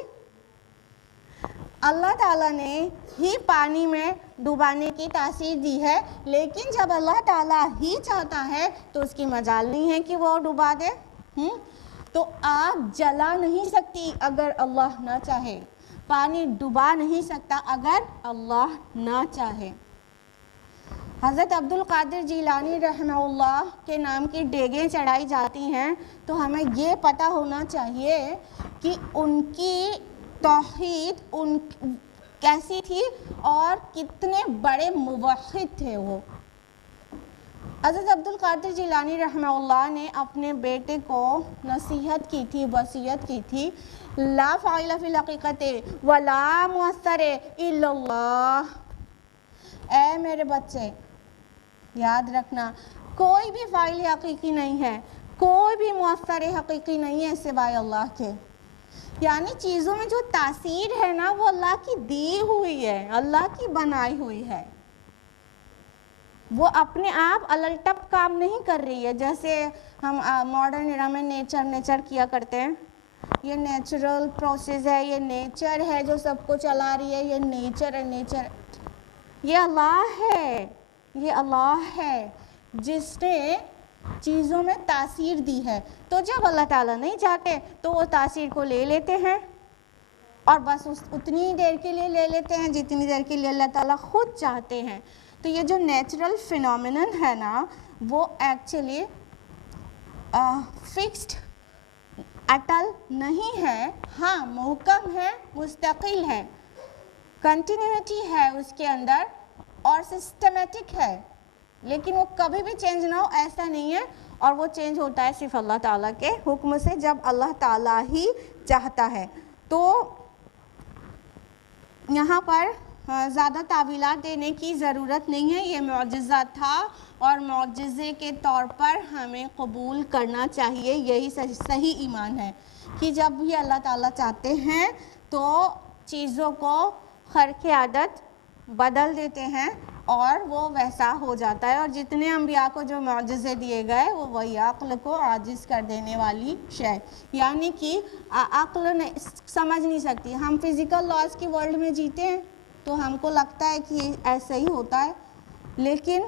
اللہ تعالیٰ نے ہی پانی میں ڈبانے کی تاثیر دی ہے, لیکن جب اللہ تعالیٰ ہی چاہتا ہے تو اس کی مجال نہیں ہے کہ وہ ڈبا دے. تو آگ جلا نہیں سکتی اگر اللہ نہ چاہے, پانی ڈبا نہیں سکتا اگر اللہ نہ چاہے. حضرت عبد القادر جیلانی رحمہ اللہ کے نام کی ڈیگیں چڑھائی جاتی ہیں تو ہمیں یہ پتہ ہونا چاہیے کہ ان کی توحید ان کیسی تھی اور کتنے بڑے موحد تھے وہ. حضرت عبد القادر جیلانی رحمہ اللہ نے اپنے بیٹے کو نصیحت کی تھی, وصیت کی تھی, لا فاعل فی الحقیقت ولا مؤثر الا اللہ. اے میرے بچے یاد رکھنا کوئی بھی فاعل حقیقی نہیں ہے, کوئی بھی مؤثر حقیقی نہیں ہے سوائے اللہ کے. یعنی چیزوں میں جو تاثیر ہے نا وہ اللہ کی دی ہوئی ہے, اللہ کی بنائی ہوئی ہے, وہ اپنے آپ الٹپ کام نہیں کر رہی ہے جیسے ہم ماڈرن ایرا میں نیچر کیا کرتے ہیں. یہ نیچرل پروسیس ہے, یہ نیچر ہے جو سب کو چلا رہی ہے, یہ نیچر ہے. نیچر یہ اللہ ہے, یہ اللہ ہے جس نے چیزوں میں تاثیر دی ہے. تو جب اللہ تعالیٰ نہیں چاہتے تو وہ تاثیر کو لے لیتے ہیں اور بس اتنی دیر کے لیے لے لیتے ہیں جتنی دیر کے لیے اللہ تعالیٰ خود چاہتے ہیں. تو یہ جو نیچرل فینومینن ہے نا وہ ایکچولی فکسڈ اٹل نہیں ہے, ہاں محکم ہے, مستقل ہے, کنٹینیوٹی ہے اس کے اندر اور سسٹمیٹک ہے, لیکن وہ کبھی بھی چینج نہ ہو ایسا نہیں ہے. اور وہ چینج ہوتا ہے صرف اللہ تعالیٰ کے حکم سے جب اللہ تعالیٰ ہی چاہتا ہے. تو یہاں پر زیادہ تعویلات دینے کی ضرورت نہیں ہے, یہ معجزہ تھا اور معجزے کے طور پر ہمیں قبول کرنا چاہیے. یہی صحیح ایمان ہے کہ جب بھی اللہ تعالیٰ چاہتے ہیں تو چیزوں کو خرق عادت بدل دیتے ہیں اور وہ ویسا ہو جاتا ہے. اور جتنے انبیاء کو جو معجزے دیے گئے وہ وہی عقل کو عاجز کر دینے والی شے, یعنی کہ عقل سمجھ نہیں سکتی. ہم فزیکل لاز کی ورلڈ میں جیتے ہیں تو ہم کو لگتا ہے کہ ایسا ہی ہوتا ہے, لیکن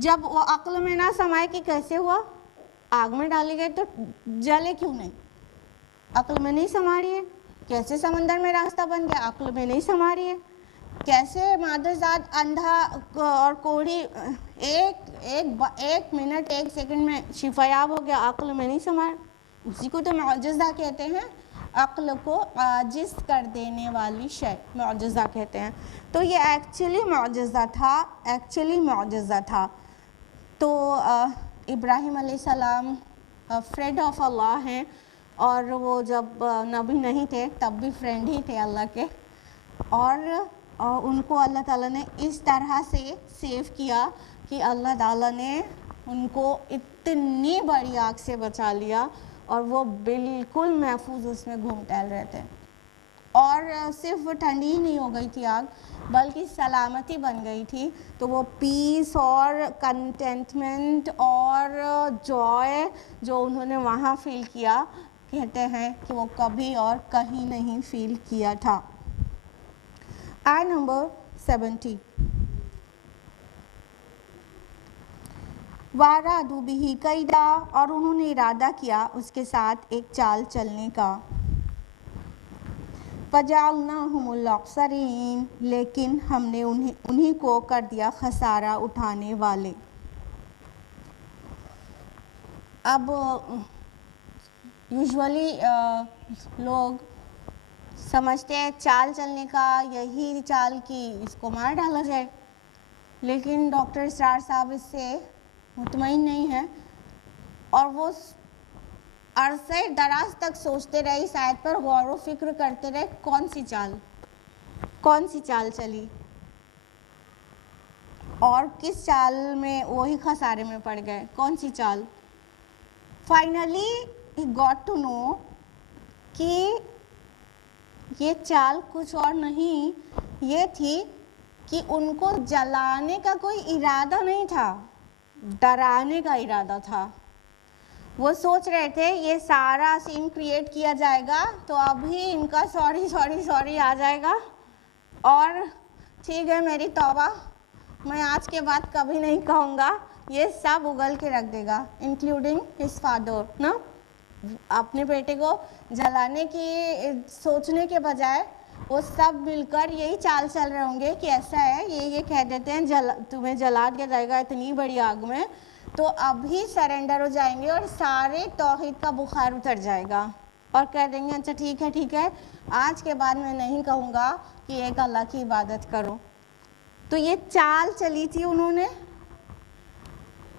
جب وہ عقل میں نہ سمائے کہ کیسے ہوا, آگ میں ڈالے گئے تو جلے کیوں نہیں, عقل میں نہیں سما رہی ہے. کیسے سمندر میں راستہ بن گیا, عقل میں نہیں سما رہی ہے. کیسے مادر ذات اندھا اور کوڑی ایک منٹ 1 سیکنڈ میں شفایاب ہو گیا, عقل میں نہیں سما. اسی کو تو معجزہ کہتے ہیں, عقل کو عاجز کر دینے والی شے معجزہ کہتے ہیں. تو یہ ایکچولی معجزہ تھا. تو ابراہیم علیہ السلام فرینڈ آف اللہ ہیں اور وہ جب نبی نہیں تھے تب بھی فرینڈ ہی تھے اللہ کے, اور ان کو اللہ تعالیٰ نے اس طرح سے سیو کیا کہ اللہ تعالیٰ نے ان کو اتنی بڑی آگ سے بچا لیا اور وہ بالکل محفوظ اس میں گھوم ٹہل رہے تھے. اور صرف ٹھنڈی ہی نہیں ہو گئی تھی آگ بلکہ سلامتی بن گئی تھی. تو وہ پیس اور کنٹینٹمنٹ اور جوائے جو انہوں نے وہاں فیل کیا کہتے ہیں کہ وہ کبھی اور کہیں نہیں فیل کیا تھا. آیت نمبر 70. وَأَرَادُوا بِهِ كَيْدًا اور انہوں نے ارادہ کیا اس کے ساتھ ایک چال چلنے کا. فَجَعَلْنَاهُمُ الْأَخْسَرِينَ لیکن ہم نے انہی کو کر دیا خسارہ اٹھانے والے. اب یوزولی لوگ سمجھتے ہیں چال چلنے کا یہی چال کی اس کو مار ڈالا جائے، لیکن ڈاکٹر اسرار صاحب اس سے مطمئن نہیں ہے اور وہ عرصے دراز تک سوچتے رہے، اس آیت پر غور و فکر کرتے رہے کون سی چال چلی اور کس چال میں وہی خسارے میں پڑ گئے، کون سی چال. Finally he got to know کہ یہ چال کچھ اور نہیں، یہ تھی کہ ان کو جلانے کا کوئی ارادہ نہیں تھا، ڈرانے کا ارادہ تھا. وہ سوچ رہے تھے یہ سارا سین کریٹ کیا جائے گا تو ابھی ان کا سوری آ جائے گا اور ٹھیک ہے میری توبہ، میں آج کے بعد کبھی نہیں کہوں گا. یہ سب اگل کے رکھ دے گا انکلوڈنگ ہز فادر نا. اپنے بیٹے کو جلانے کی سوچنے کے بجائے وہ سب مل کر یہی چال چل رہے ہوں گے کہ ایسا ہے یہ کہہ دیتے ہیں تمہیں جلا دیا جائے گا اتنی بڑی آگ میں تو ابھی سرنڈر ہو جائیں گے اور سارے توحید کا بخار اتر جائے گا اور کہہ دیں گے اچھا ٹھیک ہے آج کے بعد میں نہیں کہوں گا کہ ایک اللہ کی عبادت کرو. تو یہ چال چلی تھی انہوں نے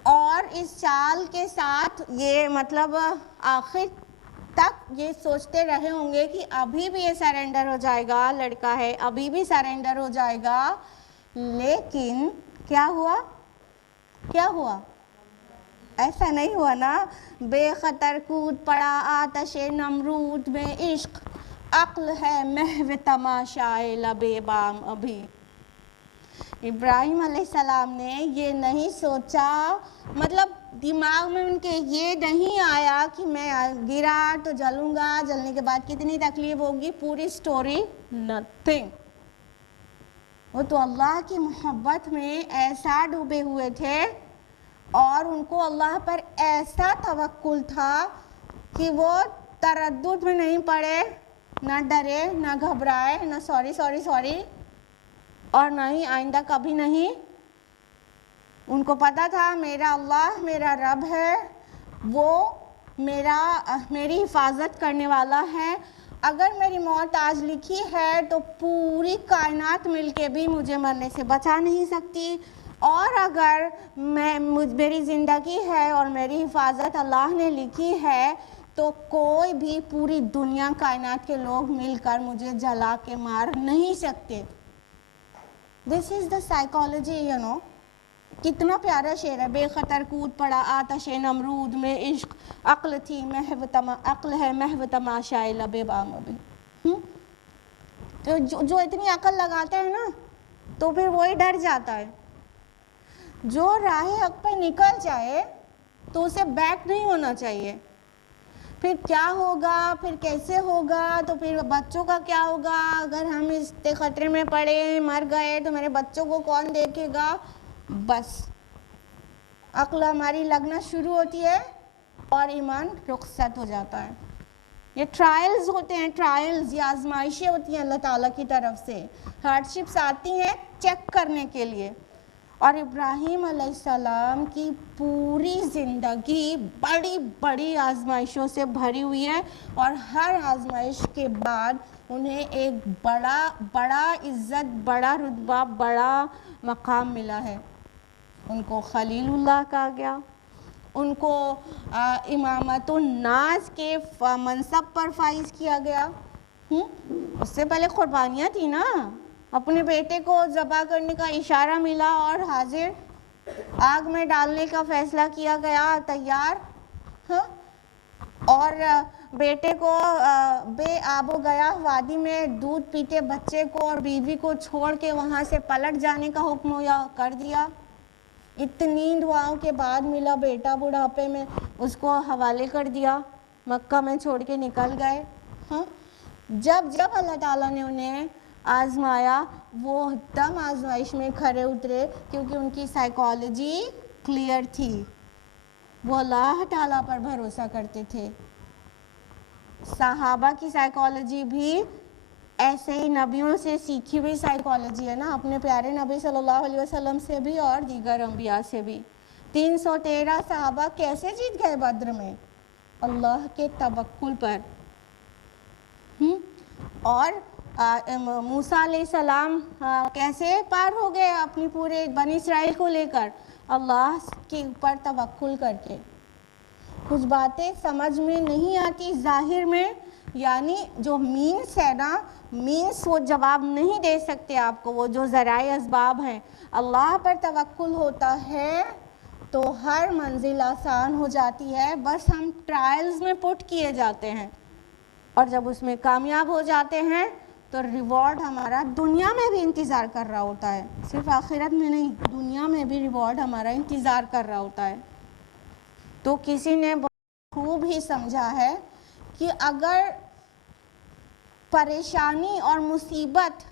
اور اس چال کے ساتھ یہ مطلب آخر تک یہ سوچتے رہے ہوں گے کہ ابھی بھی یہ سرنڈر ہو جائے گا، لڑکا ہے ابھی بھی سرنڈر ہو جائے گا. لیکن کیا ہوا؟ ایسا نہیں ہوا نا. بے خطر کود پڑا آتش نمرود میں عشق، عقل ہے محو تماشائے لب بام ابھی. ابراہیم علیہ السلام نے یہ نہیں سوچا، مطلب دماغ میں ان کے یہ نہیں آیا کہ میں گرا تو جلوں گا، جلنے کے بعد کتنی تکلیف ہوگی، پوری سٹوری نتھنگ. وہ تو اللہ کی محبت میں ایسا ڈوبے ہوئے تھے اور ان کو اللہ پر ایسا توکل تھا کہ وہ تردد میں نہیں پڑے، نہ ڈرے، نہ گھبرائے، نہ سوری اور نہ ہی آئندہ کبھی نہیں. ان کو پتا تھا میرا اللہ میرا رب ہے، وہ میری حفاظت کرنے والا ہے. اگر میری موت آج لکھی ہے تو پوری کائنات مل کے بھی مجھے مرنے سے بچا نہیں سکتی، اور اگر میری زندگی ہے اور میری حفاظت اللہ نے لکھی ہے تو کوئی بھی پوری دنیا کائنات کے لوگ مل کر مجھے جلا کے مار نہیں سکتے. دس از دا سائیکالوجی کتنا پیارا شعر ہے. بے خطر کود پڑا آتش نمرود میں عشق، عقل ہے محو تماشائے لب بام ابھی. تو جو اتنی عقل لگاتا ہے نا تو پھر وہی ڈر جاتا ہے. جو راہ حق پہ نکل جائے تو اسے بیک نہیں ہونا چاہیے. پھر کیا ہوگا، پھر کیسے ہوگا، تو پھر بچوں کا کیا ہوگا، اگر ہم اس خطرے میں پڑے مر گئے تو میرے بچوں کو کون دیکھے گا. بس عقل ہماری لگنا شروع ہوتی ہے اور ایمان رخصت ہو جاتا ہے. یہ ٹرائلز ہوتے ہیں، ٹرائلز یہ آزمائشیں ہوتی ہیں اللہ تعالیٰ کی طرف سے. ہارڈشپس آتی ہیں چیک کرنے کے لیے. اور ابراہیم علیہ السلام کی پوری زندگی بڑی بڑی آزمائشوں سے بھری ہوئی ہے اور ہر آزمائش کے بعد انہیں ایک بڑا عزت، بڑا رتبہ، بڑا مقام ملا ہے. ان کو خلیل اللہ کہا گیا، ان کو امامت الناس کے منصب پر فائز کیا گیا. اس سے پہلے قربانیاں تھی نا، اپنے بیٹے کو ذبح کرنے کا اشارہ ملا اور حاضر، آگ میں ڈالنے کا فیصلہ کیا گیا، تیار. اور بیٹے کو بے آب و گیا وادی میں دودھ پیتے بچے کو اور بیوی کو چھوڑ کے وہاں سے پلٹ جانے کا حکم کر دیا. اتنی دعاؤں کے بعد ملا بیٹا بڑھاپے میں, اس کو حوالے کر دیا, مکہ میں چھوڑ کے نکل گئے. ہاں, جب اللہ تعالیٰ نے انہیں آزمایا وہ دم آزمائش میں کھرے اترے, کیونکہ ان کی سائیکالوجی کلیئر تھی, وہ اللہ تعالیٰ پر بھروسہ کرتے تھے. صحابہ کی سائیکالوجی بھی ایسے ہی نبیوں سے سیکھی ہوئی سائیکالوجی ہے نا, اپنے پیارے نبی صلی اللہ علیہ وسلم سے بھی اور دیگر انبیاء سے بھی. 313 صحابہ کیسے جیت گئے بدر میں؟ اللہ کے توکل پر. اور موسیٰ علیہ السلام کیسے پار ہو گئے اپنی پورے بنی اسرائیل کو لے کر؟ اللہ کے اوپر توکل کر کے. کچھ باتیں سمجھ میں نہیں آتی ظاہر میں, یعنی جو مینس ہے نا, مینس وہ جواب نہیں دے سکتے آپ کو, وہ جو ذرائع اسباب ہیں. اللہ پر توکل ہوتا ہے تو ہر منزل آسان ہو جاتی ہے, بس ہم ٹرائلز میں پٹ کیے جاتے ہیں, اور جب اس میں کامیاب ہو جاتے ہیں تو ریوارڈ ہمارا دنیا میں بھی انتظار کر رہا ہوتا ہے, صرف آخرت میں نہیں, دنیا میں بھی ریوارڈ ہمارا انتظار کر رہا ہوتا ہے. تو کسی نے بہت خوب ہی سمجھا ہے کہ اگر پریشانی اور مصیبت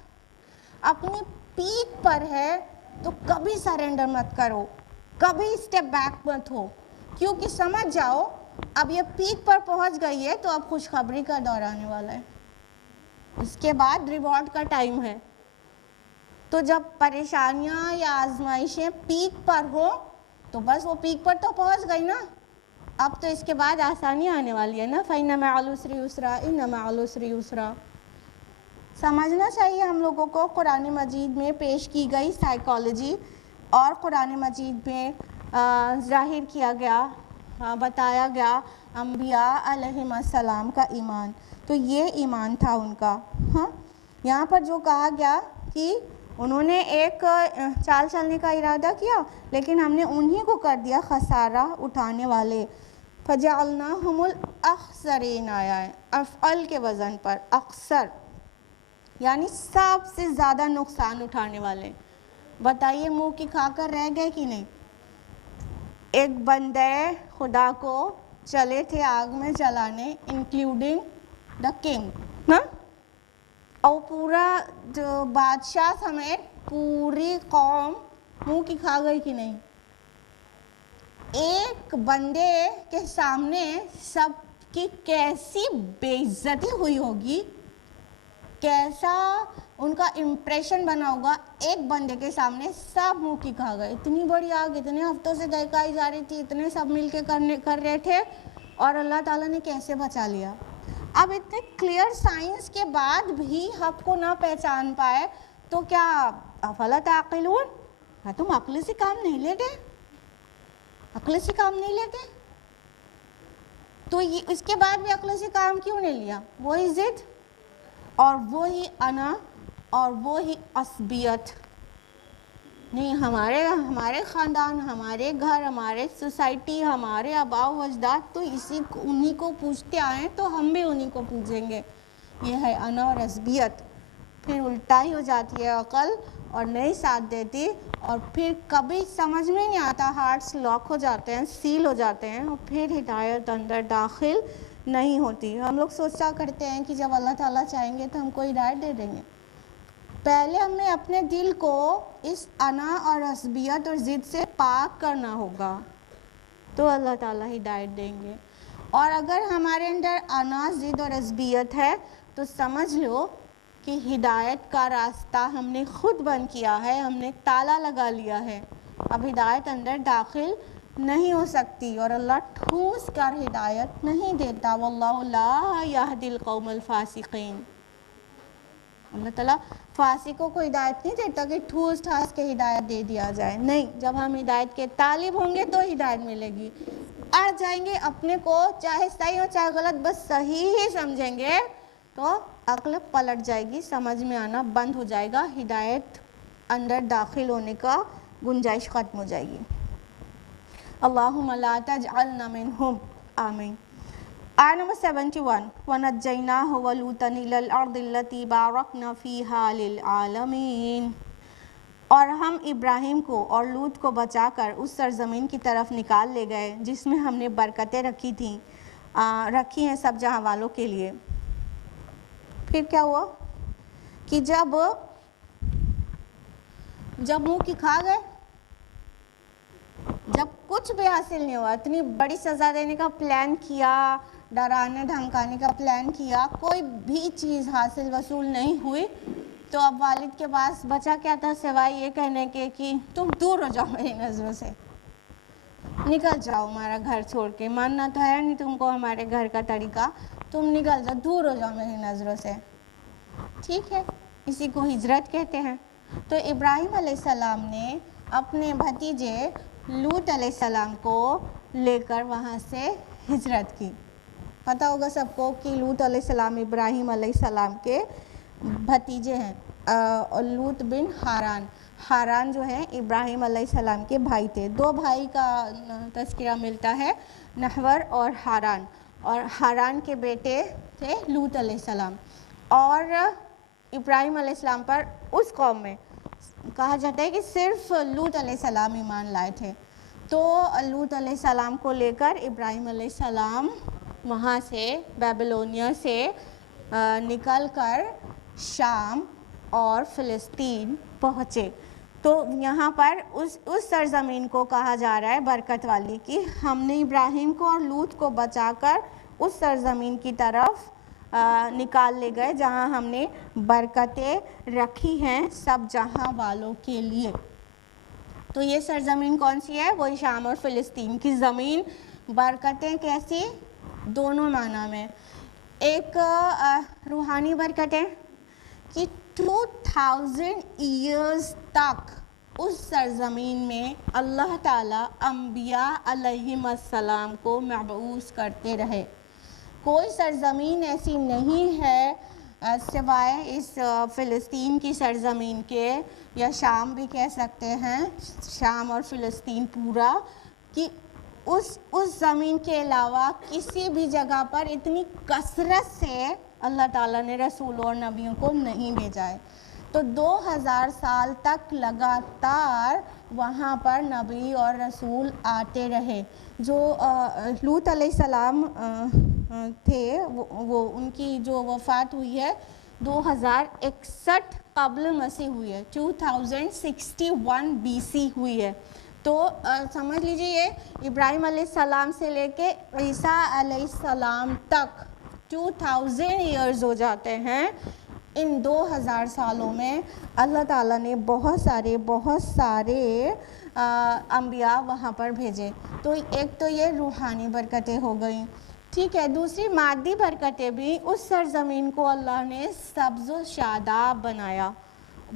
اپنی پیک پر ہے تو کبھی سرنڈر مت کرو, کبھی اسٹیپ بیک مت ہو, کیونکہ سمجھ جاؤ اب یہ پیک پر پہنچ گئی ہے تو اب خوشخبری کا دور آنے والا ہے, اس کے بعد ریوارڈ کا ٹائم ہے. تو جب پریشانیاں یا آزمائشیں پیک پر ہو تو بس وہ پیک پر تو پہنچ گئی نا, اب تو اس کے بعد آسانی آنے والی ہے نا. فَإِنَّ مَعَ الْعُسْرِ يُسْرًا إِنَّ مَعَ الْعُسْرِ يُسْرًا. سمجھنا چاہیے ہم لوگوں کو قرآن مجید میں پیش کی گئی سائیکالوجی, اور قرآن مجید میں ظاہر کیا گیا, بتایا گیا انبیاء علیہم السلام کا ایمان. تو یہ ایمان تھا ان کا. ہاں, یہاں پر جو کہا گیا کہ انہوں نے ایک چال چلنے کا ارادہ کیا, لیکن ہم نے انہی کو کر دیا خسارہ اٹھانے والے. فَجَعَلْنَاهُمُ الْأَخْسَرِينَ آیا ہے افعل کے وزن پر, اکثر یعنی سب سے زیادہ نقصان اٹھانے والے. بتائیے منہ کی کھا کر رہ گئے کہ نہیں؟ ایک بندے خدا کو چلے تھے آگ میں جلانے, انکلوڈنگ دا کنگ, نا, اور پورا جو بادشاہ سمیت پوری قوم منہ کی کھا گئی کہ نہیں؟ ایک بندے کے سامنے سب کی کیسی بے عزتی ہوئی ہوگی, کیسا ان کا امپریشن بنا ہوگا. ایک بندے کے سامنے سب منہ کی کھا گئے. اتنی بڑی آگ اتنے ہفتوں سے دہکائی جا رہی تھی, اتنے سب مل کے کر رہے تھے, اور اللہ تعالیٰ نے کیسے بچا لیا. اب اتنے کلیئر سائنس کے بعد بھی حق کو نہ پہچان پائے تو کیا افلا تعقلون, کیا تم عقل سے کام نہیں لیتے؟ عقل سے کام نہیں لیتے تو اس کے بعد بھی عقل سے کام کیوں نہیں لیا؟ وہی ضد اور وہی انا اور وہی عصبیت. نہیں, ہمارے خاندان, ہمارے گھر, ہمارے سوسائٹی, ہمارے آباء و اجداد تو انہی کو پوچھتے آئے تو ہم بھی انہی کو پوچھیں گے. یہ ہے انا اور عصبیت. پھر الٹا ہی ہو جاتی ہے عقل اور نہیں ساتھ دیتی, اور پھر کبھی سمجھ میں نہیں آتا, ہارٹس لاک ہو جاتے ہیں, سیل ہو جاتے ہیں, اور پھر ہدایت اندر داخل نہیں ہوتی. ہم لوگ سوچا کرتے ہیں کہ جب اللہ تعالیٰ چاہیں گے تو ہم کو ہدایت دے دیں گے. پہلے ہمیں اپنے دل کو اس انا اور عصبیت اور ضد سے پاک کرنا ہوگا تو اللہ تعالیٰ ہدایت دیں گے. اور اگر ہمارے اندر انا, ضد اور عصبیت ہے تو سمجھ لو کہ ہدایت کا راستہ ہم نے خود بند کیا ہے, ہم نے تالا لگا لیا ہے. اب ہدایت اندر داخل نہیں ہو سکتی, اور اللہ ٹھوس کر ہدایت نہیں دیتا. واللہ لا یہدی القوم الفاسقین. اللہ تعالیٰ فاسقوں کو ہدایت نہیں دیتا کہ ٹھوس ٹھاس کے ہدایت دے دیا جائے. نہیں, جب ہم ہدایت کے طالب ہوں گے تو ہدایت ملے گی. اڑ جائیں گے اپنے کو, چاہے صحیح ہو چاہے غلط, بس صحیح ہی سمجھیں گے تو عقل پلٹ جائے گی, سمجھ میں آنا بند ہو جائے گا, ہدایت اندر داخل ہونے کا گنجائش ختم ہو جائے گی. اللہم لا تجعلنا منہم, آمین. آیت نمبر 71 وَنَجَّيْنَاهُ وَلُوطًا إِلَى الْأَرْضِ الَّتِي بَارَكْنَا فِيهَا لِلْعَالَمِينَ، اور ہم ابراہیم کو اور لوط کو بچا کر اس سرزمین کی طرف نکال لے گئے جس میں ہم نے برکتیں رکھی ہیں سب جہاں والوں کے لیے۔ پھر کیا ہوا کہ جب منہ کی کھا گئے، جب کچھ بھی حاصل نہیں ہوا، اتنی بڑی سزا دینے کا پلان کیا، ڈرانے دھمکانے کا پلان کیا، کوئی بھی چیز حاصل وصول نہیں ہوئی، تو اب والد کے پاس بچا کیا تھا سوائے یہ کہنے کے کہ تم دور ہو جاؤ میری نظروں سے، نکل جاؤ ہمارا گھر چھوڑ کے، ماننا تو ہے نہیں تم کو ہمارے گھر کا طریقہ، تم نکل جاؤ، دور ہو جاؤ میری نظروں سے۔ ٹھیک ہے، اسی کو ہجرت کہتے ہیں۔ تو ابراہیم علیہ السلام نے اپنے بھتیجے لوط علیہ السلام کو لے کر وہاں سے ہجرت کی۔ پتہ ہوگا سب کو کہ لوط علیہ السلام ابراہیم علیہ السلام کے بھتیجے ہیں، لوط بن حاران جو ہیں ابراہیم علیہ السلام کے بھائی تھے۔ دو بھائی کا تذکرہ ملتا ہے، نحور اور حاران کے بیٹے تھے لوط علیہ السلام، اور ابراہیم علیہ السلام پر اس قوم میں کہا جاتا ہے کہ صرف لوط علیہ السلام ایمان لائے تھے۔ تو لوط علیہ السلام کو لے کر ابراہیم علیہ السلام وہاں سے بیبلونیا سے نکل کر شام اور فلسطین پہنچے۔ تو یہاں پر اس سرزمین کو کہا جا رہا ہے برکت والی، کہ ہم نے ابراہیم کو اور لوط کو بچا کر اس سرزمین کی طرف نکال لے گئے جہاں ہم نے برکتیں رکھی ہیں سب جہاں والوں کے لیے۔ تو یہ سرزمین کون سی ہے؟ وہی شام اور فلسطین کی زمین۔ برکتیں کیسی؟ دونوں معنی میں، ایک روحانی برکتیں کہ 2000 ایئرز تک اس سرزمین میں اللہ تعالیٰ انبیاء علیہم السلام کو مبعوث کرتے رہے۔ کوئی سرزمین ایسی نہیں ہے سوائے اس فلسطین کی سرزمین کے، یا شام بھی کہہ سکتے ہیں، شام اور فلسطین پورا، کہ اس زمین کے علاوہ کسی بھی جگہ پر اتنی کثرت سے اللہ تعالیٰ نے رسول اور نبیوں کو نہیں بھیجا ہے۔ تو 2000 سال تک لگاتار وہاں پر نبی اور رسول آتے رہے۔ جو لوط علیہ السلام تھے، وہ ان کی جو وفات ہوئی ہے 2061 قبل مسیح ہوئی ہے، 2061 BC ہوئی ہے۔ تو سمجھ لیجئے یہ ابراہیم علیہ السلام سے لے کے عیسیٰ علیہ السلام تک 2000 ایئرز ہو جاتے ہیں۔ ان 2000 سالوں میں اللہ تعالیٰ نے بہت سارے انبیاء وہاں پر بھیجے۔ تو ایک تو یہ روحانی برکتیں ہو گئیں، ٹھیک ہے۔ دوسری مادی برکتیں بھی، اس سرزمین کو اللہ نے سبز و شاداب بنایا۔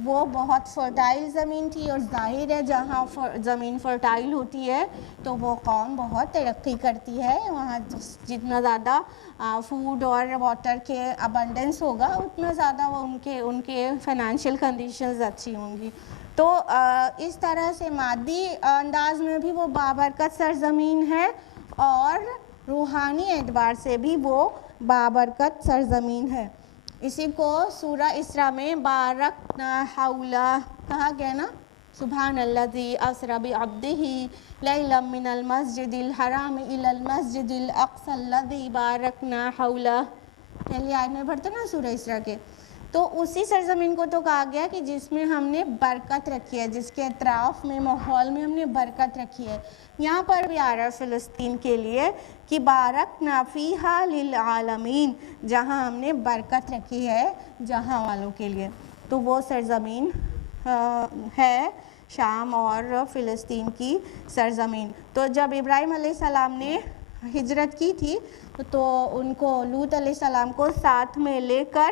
وہ بہت فرٹائل زمین تھی، اور ظاہر ہے جہاں زمین فرٹائل ہوتی ہے تو وہ قوم بہت ترقی کرتی ہے، وہاں جتنا زیادہ فوڈ اور واٹر کے ابنڈنس ہوگا اتنا زیادہ وہ ان کے فائنینشیل کنڈیشنز اچھی ہوں گی۔ تو اس طرح سے مادی انداز میں بھی وہ بابرکت سرزمین ہے، اور روحانی اعتبار سے بھی وہ بابرکت سرزمین ہے۔ اسی کو سورہ اسراء میں بارکنا حولہ کہا گیا نا، سبحان الذی اسری بعبدہ لیلا من المسجد الحرام الی المسجد الاقصی الذی بارکنا حولہ، پہلی آیت میں پڑھتے نا سورہ اسراء کے۔ تو اسی سرزمین کو تو کہا گیا کہ جس میں ہم نے برکت رکھی ہے، جس کے اطراف میں ماحول میں ہم نے برکت رکھی ہے۔ یہاں پر بھی آ رہا ہے فلسطین کے لیے کہ بارکنا فیہا للعالمین، جہاں ہم نے برکت رکھی ہے جہاں والوں کے لیے۔ تو وہ سرزمین ہے شام اور فلسطین کی سرزمین۔ تو جب ابراہیم علیہ السلام نے ہجرت کی تھی تو ان کو لوط علیہ السلام کو ساتھ میں لے کر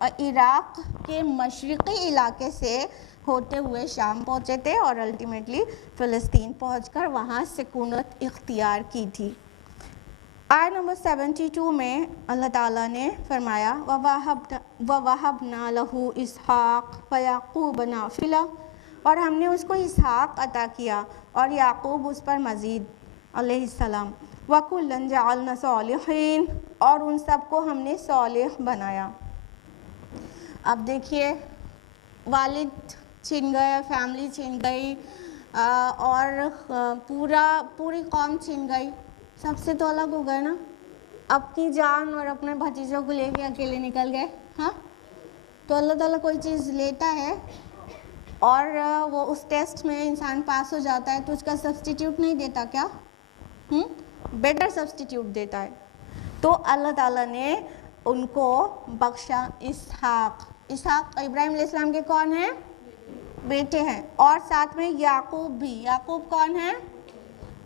عراق کے مشرقی علاقے سے ہوتے ہوئے شام پہنچے تھے، اور الٹیمیٹلی فلسطین پہنچ کر وہاں سکونت اختیار کی تھی۔ آیت نمبر 72 میں اللہ تعالیٰ نے فرمایا وَوَهَبْنَا لَهُ إِسْحَاقَ وَيَعْقُوبَ نَافِلَةً، اور ہم نے اس کو اسحاق عطا کیا اور یعقوب اس پر مزید علیہ السلام۔ وَكُلًّا جَعَلْنَا صَالِحِينَ، اور ان سب کو ہم نے صالح بنایا۔ اب دیکھیے والد چھن گئے، فیملی چھن گئی، اور پوری قوم چھن گئی، سب سے تو الگ ہو گئے نا، اپنی جان اور اپنے بھتیجوں کو لے کے اکیلے نکل گئے۔ ہاں، تو اللہ تعالیٰ کوئی چیز لیتا ہے اور وہ اس ٹیسٹ میں انسان پاس ہو جاتا ہے تو اس کا سبسٹیٹیوٹ نہیں دیتا کیا؟ بیٹر سبسٹیٹیوٹ دیتا ہے۔ تو اللہ تعالیٰ نے ان کو بخشا اسحاق۔ اسحاق ابراہیم علیہ السلام کے کون ہیں؟ بیٹے ہیں، اور ساتھ میں یعقوب بھی۔ یعقوب کون ہیں؟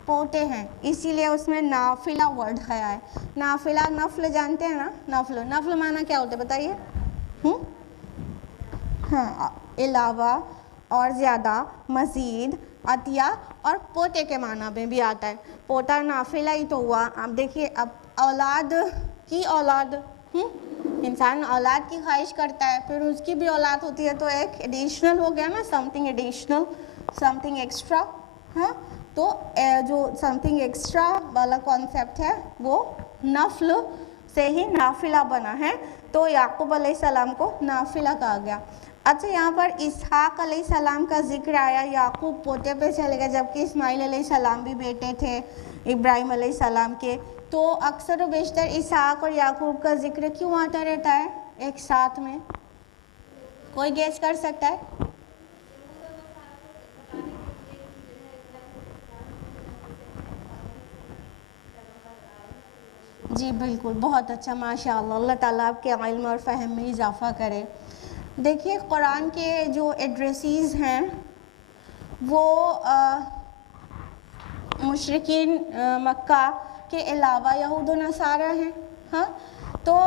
پوتے ہیں، اسی لیے اس میں نافلہ ورڈ آیا ہے۔ نافلہ، نفل جانتے ہیں نا؟ نفل معنی کیا ہوتا ہے بتائیے؟ ہاں، علاوہ اور زیادہ، مزید، عطیہ، اور پوتے کے معنی میں بھی آتا ہے۔ پوتا نافلہ ہی تو ہوا۔ اب دیکھیے، اب اولاد کی اولاد، انسان اولاد کی خواہش کرتا ہے، پھر اس کی بھی اولاد ہوتی ہے تو ایک ایڈیشنل ہو گیا نا، some thing additional, some thing extra. ہاں، تو جو سم تھنگ ایکسٹرا والا کانسیپٹ ہے وہ نفل سے ہی نافلہ بنا ہے، تو یعقوب علیہ السلام کو نافلہ کہا گیا۔ اچھا، یہاں پر اسحاق علیہ السلام کا ذکر آیا، یعقوب پوتے پہ چلے گئے، جبکہ اسماعیل علیہ السلام بھی بیٹے تھے ابراہیم علیہ السلام کے، تو اکثر و بیشتر اسحاق اور یعقوب کا ذکر کیوں آتا رہتا ہے ایک ساتھ میں؟ کوئی گیس کر سکتا ہے؟ جی بالکل، بہت اچھا، ماشاء اللہ، اللہ تعالیٰ آپ کے علم اور فہم میں اضافہ کرے۔ دیکھیے قرآن کے جو ایڈریسز ہیں وہ مشرکین مکہ کے علاوہ یہود و نصارہ ہیں۔ ہاں، تو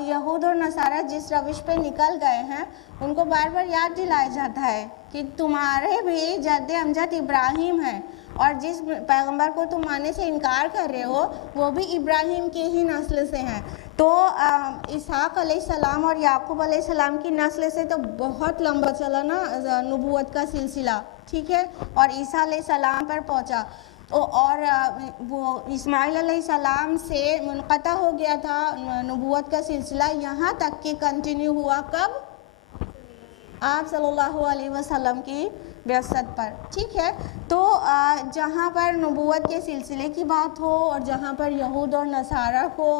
یہود اور نصارہ جس روش پہ نکل گئے ہیں ان کو بار بار یاد دلایا جاتا ہے کہ تمہارے بھی جد امجد ابراہیم ہے، اور جس پیغمبر کو تم ماننے سے انکار کر رہے ہو وہ بھی ابراہیم کی ہی نسل سے ہیں۔ تو اسحاق علیہ السلام اور یعقوب علیہ السلام کی نسل سے تو بہت لمبا چلا نا نبوت کا سلسلہ، ٹھیک ہے، اور عیسیٰ علیہ السلام پر پہنچا، اور وہ اسماعیل علیہ السلام سے منقطع ہو گیا تھا نبوت کا سلسلہ، یہاں تک کہ کنٹینیو ہوا کب؟ آپ صلی اللہ علیہ وسلم کی بعثت پر، ٹھیک ہے۔ تو جہاں پر نبوت کے سلسلے کی بات ہو اور جہاں پر یہود اور نصارہ کو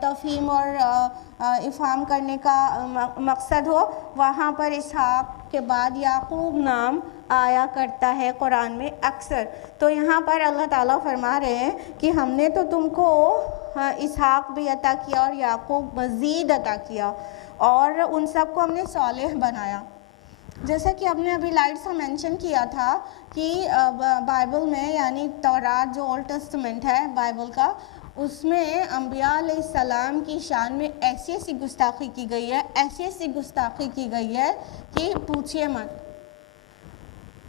تفہیم اور افہام کرنے کا مقصد ہو، وہاں پر اسحاق کے بعد یعقوب نام آیا کرتا ہے قرآن میں اکثر۔ تو یہاں پر اللہ تعالیٰ فرما رہے ہیں کہ ہم نے تو تم کو اسحاق بھی عطا کیا اور یعقوب مزید عطا کیا، اور ان سب کو ہم نے صالح بنایا۔ جیسا کہ ہم نے ابھی لائٹ سا مینشن کیا تھا کہ بائبل میں، یعنی تورات جو اولڈ ٹیسٹمنٹ ہے بائبل کا، اس میں انبیاء علیہ السلام کی شان میں ایسی ایسی گستاخی کی گئی ہے، ایسی ایسی گستاخی کی گئی ہے کہ پوچھئے مت۔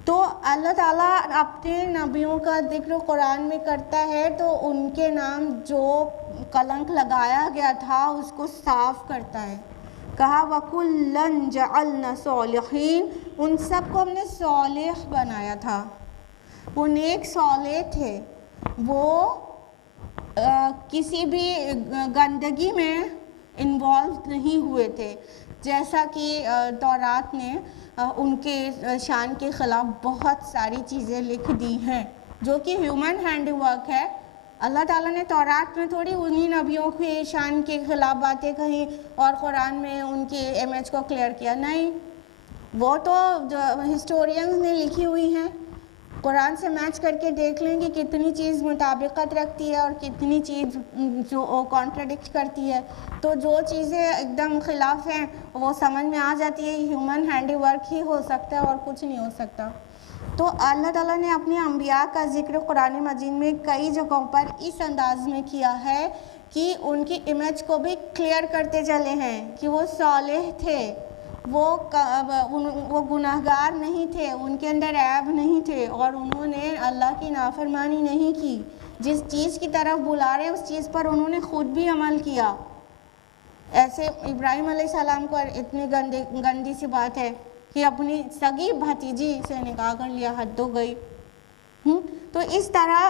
تو اللہ تعالیٰ اپنے نبیوں کا ذکر قرآن میں کرتا ہے تو ان کے نام جو کلنک لگایا گیا تھا اس کو صاف کرتا ہے۔ کہا وَكُلًّا جَعَلْنَا صَالِحِينَ، ان سب کو ہم نے صالح بنایا تھا، وہ نیک صالح تھے، وہ کسی بھی گندگی میں انوالو نہیں ہوئے تھے، جیسا کہ تورات نے ان کے شان کے خلاف بہت ساری چیزیں لکھ دی ہیں جو کہ ہیومن ہینڈ ورک ہے۔ اللہ تعالیٰ نے تورات میں تھوڑی انہی نبیوں کے شان کے خلاف باتیں کہیں اور قرآن میں ان کی امیج کو کلیئر کیا، نہیں، وہ تو ہسٹورینز نے لکھی ہوئی ہیں۔ قرآن سے میچ کر کے دیکھ لیں کہ کتنی چیز مطابقت رکھتی ہے اور کتنی چیز جو کانٹراڈکٹ کرتی ہے، تو جو چیزیں ایک دم خلاف ہیں وہ سمجھ میں آ جاتی ہے، ہیومن ہینڈی ورک ہی ہو سکتا ہے اور کچھ نہیں ہو سکتا۔ تو اللہ تعالیٰ نے اپنے انبیاء کا ذکر قرآن مجید میں کئی جگہوں پر اس انداز میں کیا ہے کہ ان کی امیج کو بھی کلیئر کرتے چلے ہیں کہ وہ صالح تھے، وہ گناہگار نہیں تھے، ان کے اندر عیب نہیں تھے، اور انہوں نے اللہ کی نافرمانی نہیں کی، جس چیز کی طرف بلا رہے اس چیز پر انہوں نے خود بھی عمل کیا۔ ایسے ابراہیم علیہ السلام کو اتنی گندی سی بات ہے کہ اپنی سگی بھتیجی سے نکاح کر لیا، حد ہو گئی۔ تو اس طرح